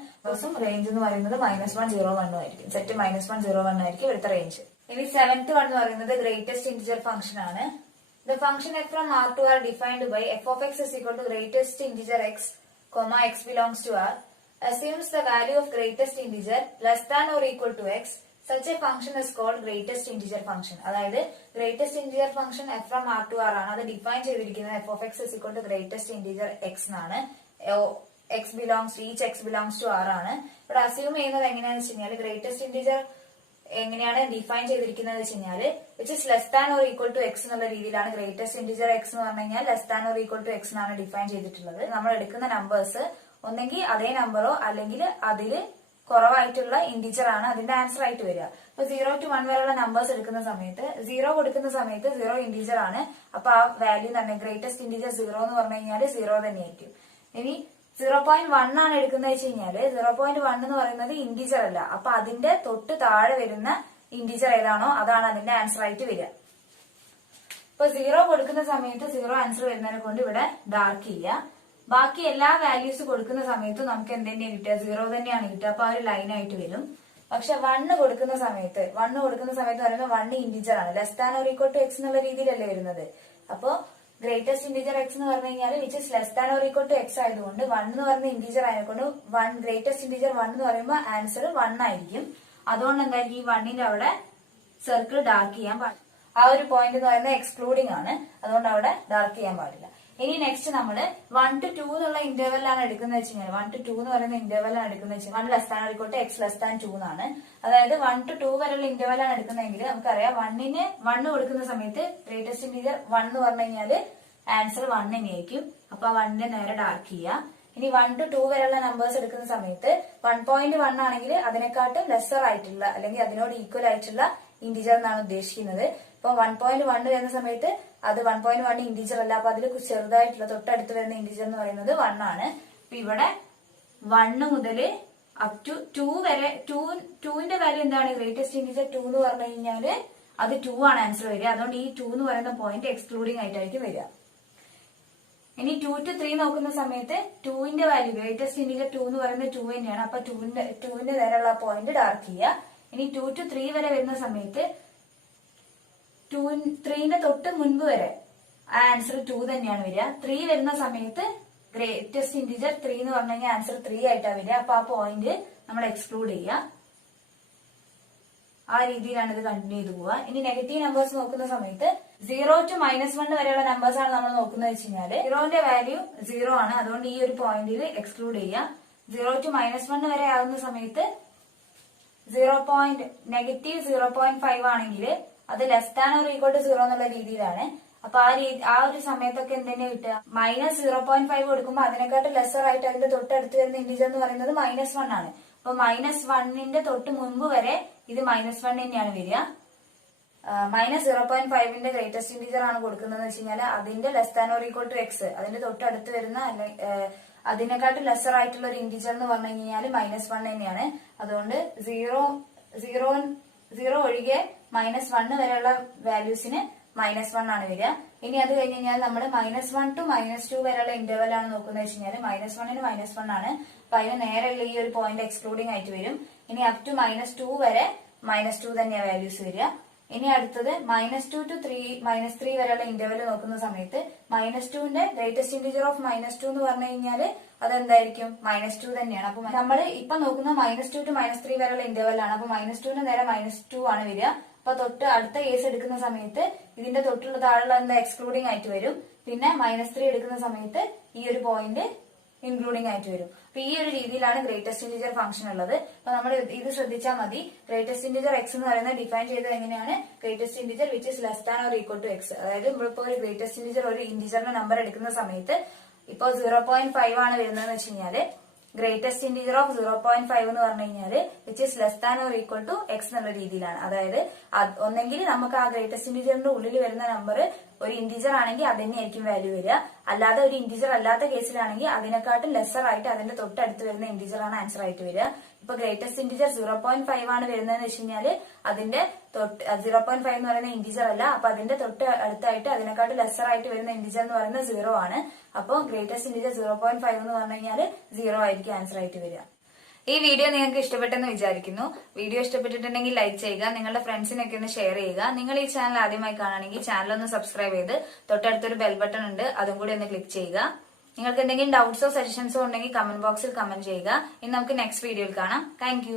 റേഞ്ച് എന്ന് പറയുന്നത് -1, 0, 1 ആയിരിക്കും. സെറ്റ് -1, 0, 1 ആയിരിക്കും ഇവിടുത്തെ റേഞ്ച്. ഇനി 7th വൺ എന്ന് പറയുന്നത് ഗ്രേറ്റസ്റ്റ് ഇന്റിജർ ഫംഗ്ഷൻ ആണ്. The function f from r to r defined by f of x is equal to greatest integer x, comma x belongs to r, assumes the value of greatest integer less than or equal to x. Such a function is called greatest integer function. അതായത് greatest integer function f from r to r ആണ്. അത് define ചെയ്തിരിക്കുന്നത് f of x is equal to greatest integer x എന്നാണ്. each x belongs to r ആണ്. ഇവിടെ assume ചെയ്യുന്നത് എങ്ങനെയാണെന്ന് വെച്ച് കഴിഞ്ഞാൽ ഗ്രേറ്റസ്റ്റ് ഇന്റിജർ എങ്ങനെയാണ് ഡിഫൈൻ ചെയ്തിരിക്കുന്നത് വെച്ച് കഴിഞ്ഞാല് which is less than or equal to X എന്നുള്ള രീതിയിലാണ്. ഗ്രേറ്റസ്റ്റ് ഇന്റിജർ എക്സ് എന്ന് പറഞ്ഞു കഴിഞ്ഞാൽ less than or equal to X എന്നാണ് ഡിഫൈൻ ചെയ്തിട്ടുള്ളത്. നമ്മൾ എടുക്കുന്ന നമ്പേഴ്സ് ഒന്നെങ്കിൽ അതേ നമ്പറോ അല്ലെങ്കിൽ അതിൽ കുറവായിട്ടുള്ള ഇന്റിജർ ആണ് അതിന്റെ ആൻസർ ആയിട്ട് വരിക. ഇപ്പൊ 0 to 1 വരെയുള്ള നമ്പേഴ്സ് എടുക്കുന്ന സമയത്ത് 0 കൊടുക്കുന്ന സമയത്ത് 0 ഇന്റിജർ ആണ്. അപ്പൊ ആ വാല്യൂ തന്നെ ഗ്രേറ്റസ്റ്റ് ഇന്റിജർ 0 എന്ന് പറഞ്ഞു കഴിഞ്ഞാൽ 0 തന്നെയായിരിക്കും. ഇനി 0.1 ആണ് എടുക്കുന്നത് വെച്ച് കഴിഞ്ഞാല് 0.1 എന്ന് പറയുന്നത് ഇന്റിജർ അല്ല. അപ്പൊ അതിന്റെ തൊട്ട് താഴെ വരുന്ന ഇന്റിജർ ഏതാണോ അതാണ് അതിന്റെ ആൻസർ ആയിട്ട് വരിക. ഇപ്പൊ 0 കൊടുക്കുന്ന സമയത്ത് 0 ആൻസർ വരുന്നതിനെ കൊണ്ട് ഇവിടെ ഡാർക്ക് ചെയ്യുക. ബാക്കി എല്ലാ വാല്യൂസ് കൊടുക്കുന്ന സമയത്ത് നമുക്ക് എന്തെങ്കിലും കിട്ടുക, 0 തന്നെയാണ് കിട്ടുക. അപ്പൊ ആ ഒരു ലൈൻ ആയിട്ട് വരും. പക്ഷെ 1 കൊടുക്കുന്ന സമയത്ത് പറയുമ്പോൾ 1 ഇന്റിജർ ആണ്, less than or equal to X എന്നുള്ള രീതിയിലല്ലേ വരുന്നത്. അപ്പൊ ഗ്രേറ്റസ്റ്റ് ഇന്റിജർ എക്സ് എന്ന് പറഞ്ഞു കഴിഞ്ഞാൽ which is less than or equal to X ആയതുകൊണ്ട് 1 എന്ന് പറയുന്ന ഇന്റിജർ ആയതുകൊണ്ട് ഗ്രേറ്റസ്റ്റ് ഇന്റിജർ 1 എന്ന് പറയുമ്പോൾ ആൻസർ 1 ആയിരിക്കും. അതുകൊണ്ട് എന്തായിരിക്കും ഈ 1ന്റെ അവിടെ സർക്കിൾ ഡാർക്ക് ചെയ്യാൻ പാടില്ല. ആ ഒരു പോയിന്റ് എന്ന് പറയുന്നത് എക്സ്ക്ലൂഡിംഗ് ആണ്, അതുകൊണ്ട് അവിടെ ഡാർക്ക് ചെയ്യാൻ പാടില്ല. ഇനി നെക്സ്റ്റ് നമ്മള് 1 to 2 എന്നുള്ള ഇന്റർവെല്ലാണ് എടുക്കുന്നത് വെച്ച് കഴിഞ്ഞാൽ 1 to 2 എന്ന് പറയുന്ന ഇന്റർവെല്ലാണ് എടുക്കുന്നത് വെച്ചാൽ 1 less than or equal to X less than 2 എന്നാണ്. അതായത് 1 to 2 വരെയുള്ള ഇന്റർവെല്ലാണ് എടുക്കുന്നതെങ്കിൽ നമുക്കറിയാം 1ന് 1 കൊടുക്കുന്ന സമയത്ത് ഗ്രേറ്റസ്റ്റ് ഇന്റിജർ 1 എന്ന് പറഞ്ഞു കഴിഞ്ഞാല് ആൻസർ 1 തന്നെയായിരിക്കും. അപ്പൊ ആ 1ന്റെ നേരെ ഡാർക്ക് ചെയ്യുക. ഇനി 1 to 2 വരെയുള്ള നമ്പേഴ്സ് എടുക്കുന്ന സമയത്ത് 1.1 ആണെങ്കിൽ അതിനെക്കാട്ടും ലെസർ ആയിട്ടുള്ള അല്ലെങ്കിൽ അതിനോട് ഈക്വൽ ആയിട്ടുള്ള ഇന്റിജർ എന്നാണ് ഉദ്ദേശിക്കുന്നത്. ഇപ്പൊ 1.1 വരുന്ന സമയത്ത് അത് 1.1 ഇന്റിജർ അല്ല, അപ്പൊ അതിൽ ചെറുതായിട്ടുള്ള തൊട്ടടുത്ത് വരുന്ന ഇന്റിജർ എന്ന് പറയുന്നത് 1 ആണ്. അപ്പൊ ഇവിടെ 1 മുതൽ അപ് ടു 2 വരെ 2ന്റെ വാല്യൂ എന്താണ്, ഗ്രേറ്റസ്റ്റ് ഇന്റിജർ 2 എന്ന് പറഞ്ഞു കഴിഞ്ഞാല് അത് 2 ആണ് ആൻസർ വരിക. അതുകൊണ്ട് ഈ 2 എന്ന് പറയുന്ന പോയിന്റ് എക്സ്ക്ലൂഡിംഗ് ആയിട്ടായിരിക്കും വരിക. ഇനി 2 to 3 നോക്കുന്ന സമയത്ത് 2ന്റെ വാല്യൂ ഗ്രേറ്റസ്റ്റ് ഇന്റീജർ 2 എന്ന് പറയുന്നത് 2 തന്നെയാണ്. അപ്പൊ 2ന്റെ നേരെയുള്ള പോയിന്റ് ഡാർക്ക് ചെയ്യുക. ഇനി 2 to 3 വരെ വരുന്ന സമയത്ത് 3ന്റെ തൊട്ട് മുൻപ് വരെ ആ ആൻസർ 2 തന്നെയാണ് വരിക. 3 വരുന്ന സമയത്ത് ഗ്രേറ്റസ്റ്റ് ഇന്റീജർ 3 എന്ന് പറഞ്ഞു കഴിഞ്ഞാൽ ആൻസർ 3 ആയിട്ടാണ് വരിക. അപ്പൊ ആ പോയിന്റ് നമ്മൾ എക്സ്ക്ലൂഡ് ചെയ്യുക. ആ രീതിയിലാണ് ഇത് കണ്ടിന്യൂ ചെയ്ത് പോവുക. ഇനി നെഗറ്റീവ് നമ്പേഴ്സ് നോക്കുന്ന സമയത്ത് 0 to -1 വരെയുള്ള നമ്പേഴ്സ് ആണ് നമ്മൾ നോക്കുന്നത് വെച്ച് കഴിഞ്ഞാല് 0ന്റെ വാല്യൂ 0 ആണ്. അതുകൊണ്ട് ഈ ഒരു പോയിന്റിൽ എക്സ്ക്ലൂഡ് ചെയ്യുക. 0 to -1 വരെ ആകുന്ന സമയത്ത് -0.5 ആണെങ്കിൽ അത് less than or equal to 0 എന്നുള്ള രീതിയിലാണ്. അപ്പൊ ആ ഒരു സമയത്തൊക്കെ എന്തെന്നെ കിട്ടുക, -0.5 കൊടുക്കുമ്പോൾ അതിനെക്കാട്ട് ലെസർ ആയിട്ട് അതിന്റെ തൊട്ടടുത്ത് വരുന്ന ഇന്റീജർ എന്ന് പറയുന്നത് -1 ആണ്. അപ്പൊ -1ന്റെ തൊട്ട് മുൻപ് വരെ ഇത് -1 തന്നെയാണ് വരിക. -0.5ന്റെ ഗ്രേറ്റസ്റ്റ് ഇന്റീജർ ആണ് കൊടുക്കുന്നത് വെച്ച് കഴിഞ്ഞാൽ അതിന്റെ less than or equal to X, അതിന്റെ തൊട്ടടുത്ത് വരുന്ന അതിനെക്കാട്ട് ലെസർ ആയിട്ടുള്ള ഒരു ഇന്റീജർ എന്ന് പറഞ്ഞു കഴിഞ്ഞാൽ -1 തന്നെയാണ്. അതുകൊണ്ട് 0 ഒഴികെ -1 വരെയുള്ള വാല്യൂസിന് -1 ആണ് വരിക. ഇനി അത് കഴിഞ്ഞ് കഴിഞ്ഞാൽ നമ്മൾ -1 to -2 വരെയുള്ള ഇന്റർവൽ ആണ് നോക്കുന്നത് വെച്ച് കഴിഞ്ഞാൽ -1ന് -1 ആണ്. അപ്പൊ അതിന് നേരെയുള്ള ഈ ഒരു പോയിന്റ് എക്സ്ക്ലൂഡിംഗ് ആയിട്ട് വരും. ഇനി അപ് ടു -2 വരെ -2 തന്നെയാണ് വാല്യൂസ് വരിക. ഇനി അടുത്തത് -2 to -3 വരെയുള്ള ഇന്റർവൽ നോക്കുന്ന സമയത്ത് -2ന്റെ ഗ്രേറ്റസ്റ്റ് ഇന്റീജർ ഓഫ് -2 എന്ന് പറഞ്ഞു കഴിഞ്ഞാൽ അതെന്തായിരിക്കും -2 തന്നെയാണ്. അപ്പൊ നമ്മൾ ഇപ്പൊ നോക്കുന്ന -2 to -3 വരെയുള്ള ഇന്റർവൽ ആണ്. അപ്പൊ -2ന്റെ നേരെ -2 ആണ് വരിക. അപ്പൊ തൊട്ട് അടുത്ത കേസ് എടുക്കുന്ന സമയത്ത് ഇതിന്റെ തൊട്ടുള്ള താഴെയുള്ള എന്താ എക്സ്ക്ലൂഡിംഗ് ആയിട്ട് വരും. പിന്നെ -3 എടുക്കുന്ന സമയത്ത് ഈ ഒരു പോയിന്റ് ഇൻക്ലൂഡിംഗ് ആയിട്ട് വരും. അപ്പൊ ഈ ഒരു രീതിയിലാണ് ഗ്രേറ്റസ്റ്റ് ഇന്റീജർ ഫംഗ്ഷൻ ഉള്ളത്. അപ്പൊ നമ്മൾ ഇത് ശ്രദ്ധിച്ചാൽ മതി. ഗ്രേറ്റസ്റ്റ് ഇന്റീജർ എക്സ് എന്ന് പറയുന്നത് ഡിഫൈൻ ചെയ്തത് എങ്ങനെയാണ്, greatest integer which is less than or equal to X. അതായത് നമ്മളിപ്പോ ഒരു ഗ്രേറ്റസ്റ്റ് ഇന്റീജർ ഒരു ഇന്റീജറിന്റെ നമ്പർ എടുക്കുന്ന സമയത്ത് ഇപ്പൊ 0.5 ആണ് വരുന്നതെന്ന് വെച്ച് കഴിഞ്ഞാല് ഗ്രേറ്റസ്റ്റ് ഇന്റീജർ ഓഫ് 0.5 എന്ന് പറഞ്ഞു കഴിഞ്ഞാല് which is less than or equal to X എന്നുള്ള രീതിയിലാണ്. അതായത് ഒന്നെങ്കിൽ നമുക്ക് ആ ഗ്രേറ്റസ്റ്റ് ഇന്റീജറിന്റെ ഉള്ളിൽ വരുന്ന നമ്പർ ഒരു ഇന്റീജർ ആണെങ്കിൽ അത് തന്നെയായിരിക്കും വാല്യൂ വരിക. അല്ലാതെ ഒരു ഇന്റീജർ അല്ലാത്ത കേസിലാണെങ്കിൽ അതിനെക്കാട്ടും ലെസർ ആയിട്ട് അതിന്റെ തൊട്ടടുത്ത് വരുന്ന ഇന്റീജർ ആണ് ആൻസർ ആയിട്ട് വരിക. ഇപ്പൊ ഗ്രേറ്റസ്റ്റ് ഇന്റീജർ 0.5 ആണ് വരുന്നതെന്ന് വെച്ച് കഴിഞ്ഞാല് അതിന്റെ 0.5 എന്ന് പറയുന്ന ഇന്റീജർ അല്ല. അപ്പൊ അതിന്റെ തൊട്ട് അടുത്തായിട്ട് അതിനെക്കാട്ടും ലെസർ ആയിട്ട് വരുന്ന ഇന്റീജർ എന്ന് പറയുന്നത് 0 ആണ്. അപ്പൊ ഗ്രേറ്റസ്റ്റ് ഇന്റീജർ 0.5 എന്ന് പറഞ്ഞു കഴിഞ്ഞാല് 0 ആയിരിക്കും ആൻസർ ആയിട്ട് വരിക. ഈ വീഡിയോ നിങ്ങൾക്ക് ഇഷ്ടപ്പെട്ടെന്ന് വിചാരിക്കുന്നു. വീഡിയോ ഇഷ്ടപ്പെട്ടിട്ടുണ്ടെങ്കിൽ ലൈക്ക് ചെയ്യുക, നിങ്ങളുടെ ഫ്രണ്ട്സിനൊക്കെ ഒന്ന് ഷെയർ ചെയ്യുക. നിങ്ങൾ ഈ ചാനൽ ആദ്യമായി കാണുകയാണെങ്കിൽ ചാനൽ ഒന്ന് സബ്സ്ക്രൈബ് ചെയ്ത് തൊട്ടടുത്തൊരു ബെൽ ബട്ടൺ ഉണ്ട്, അതും കൂടി ഒന്ന് ക്ലിക്ക് ചെയ്യുക. നിങ്ങൾക്ക് എന്തെങ്കിലും ഡൗട്ട്സോ സജഷൻസോ ഉണ്ടെങ്കിൽ കമന്റ് ബോക്സിൽ കമന്റ് ചെയ്യുക. ഇനി നമുക്ക് നെക്സ്റ്റ് വീഡിയോയിൽ കാണാം. താങ്ക്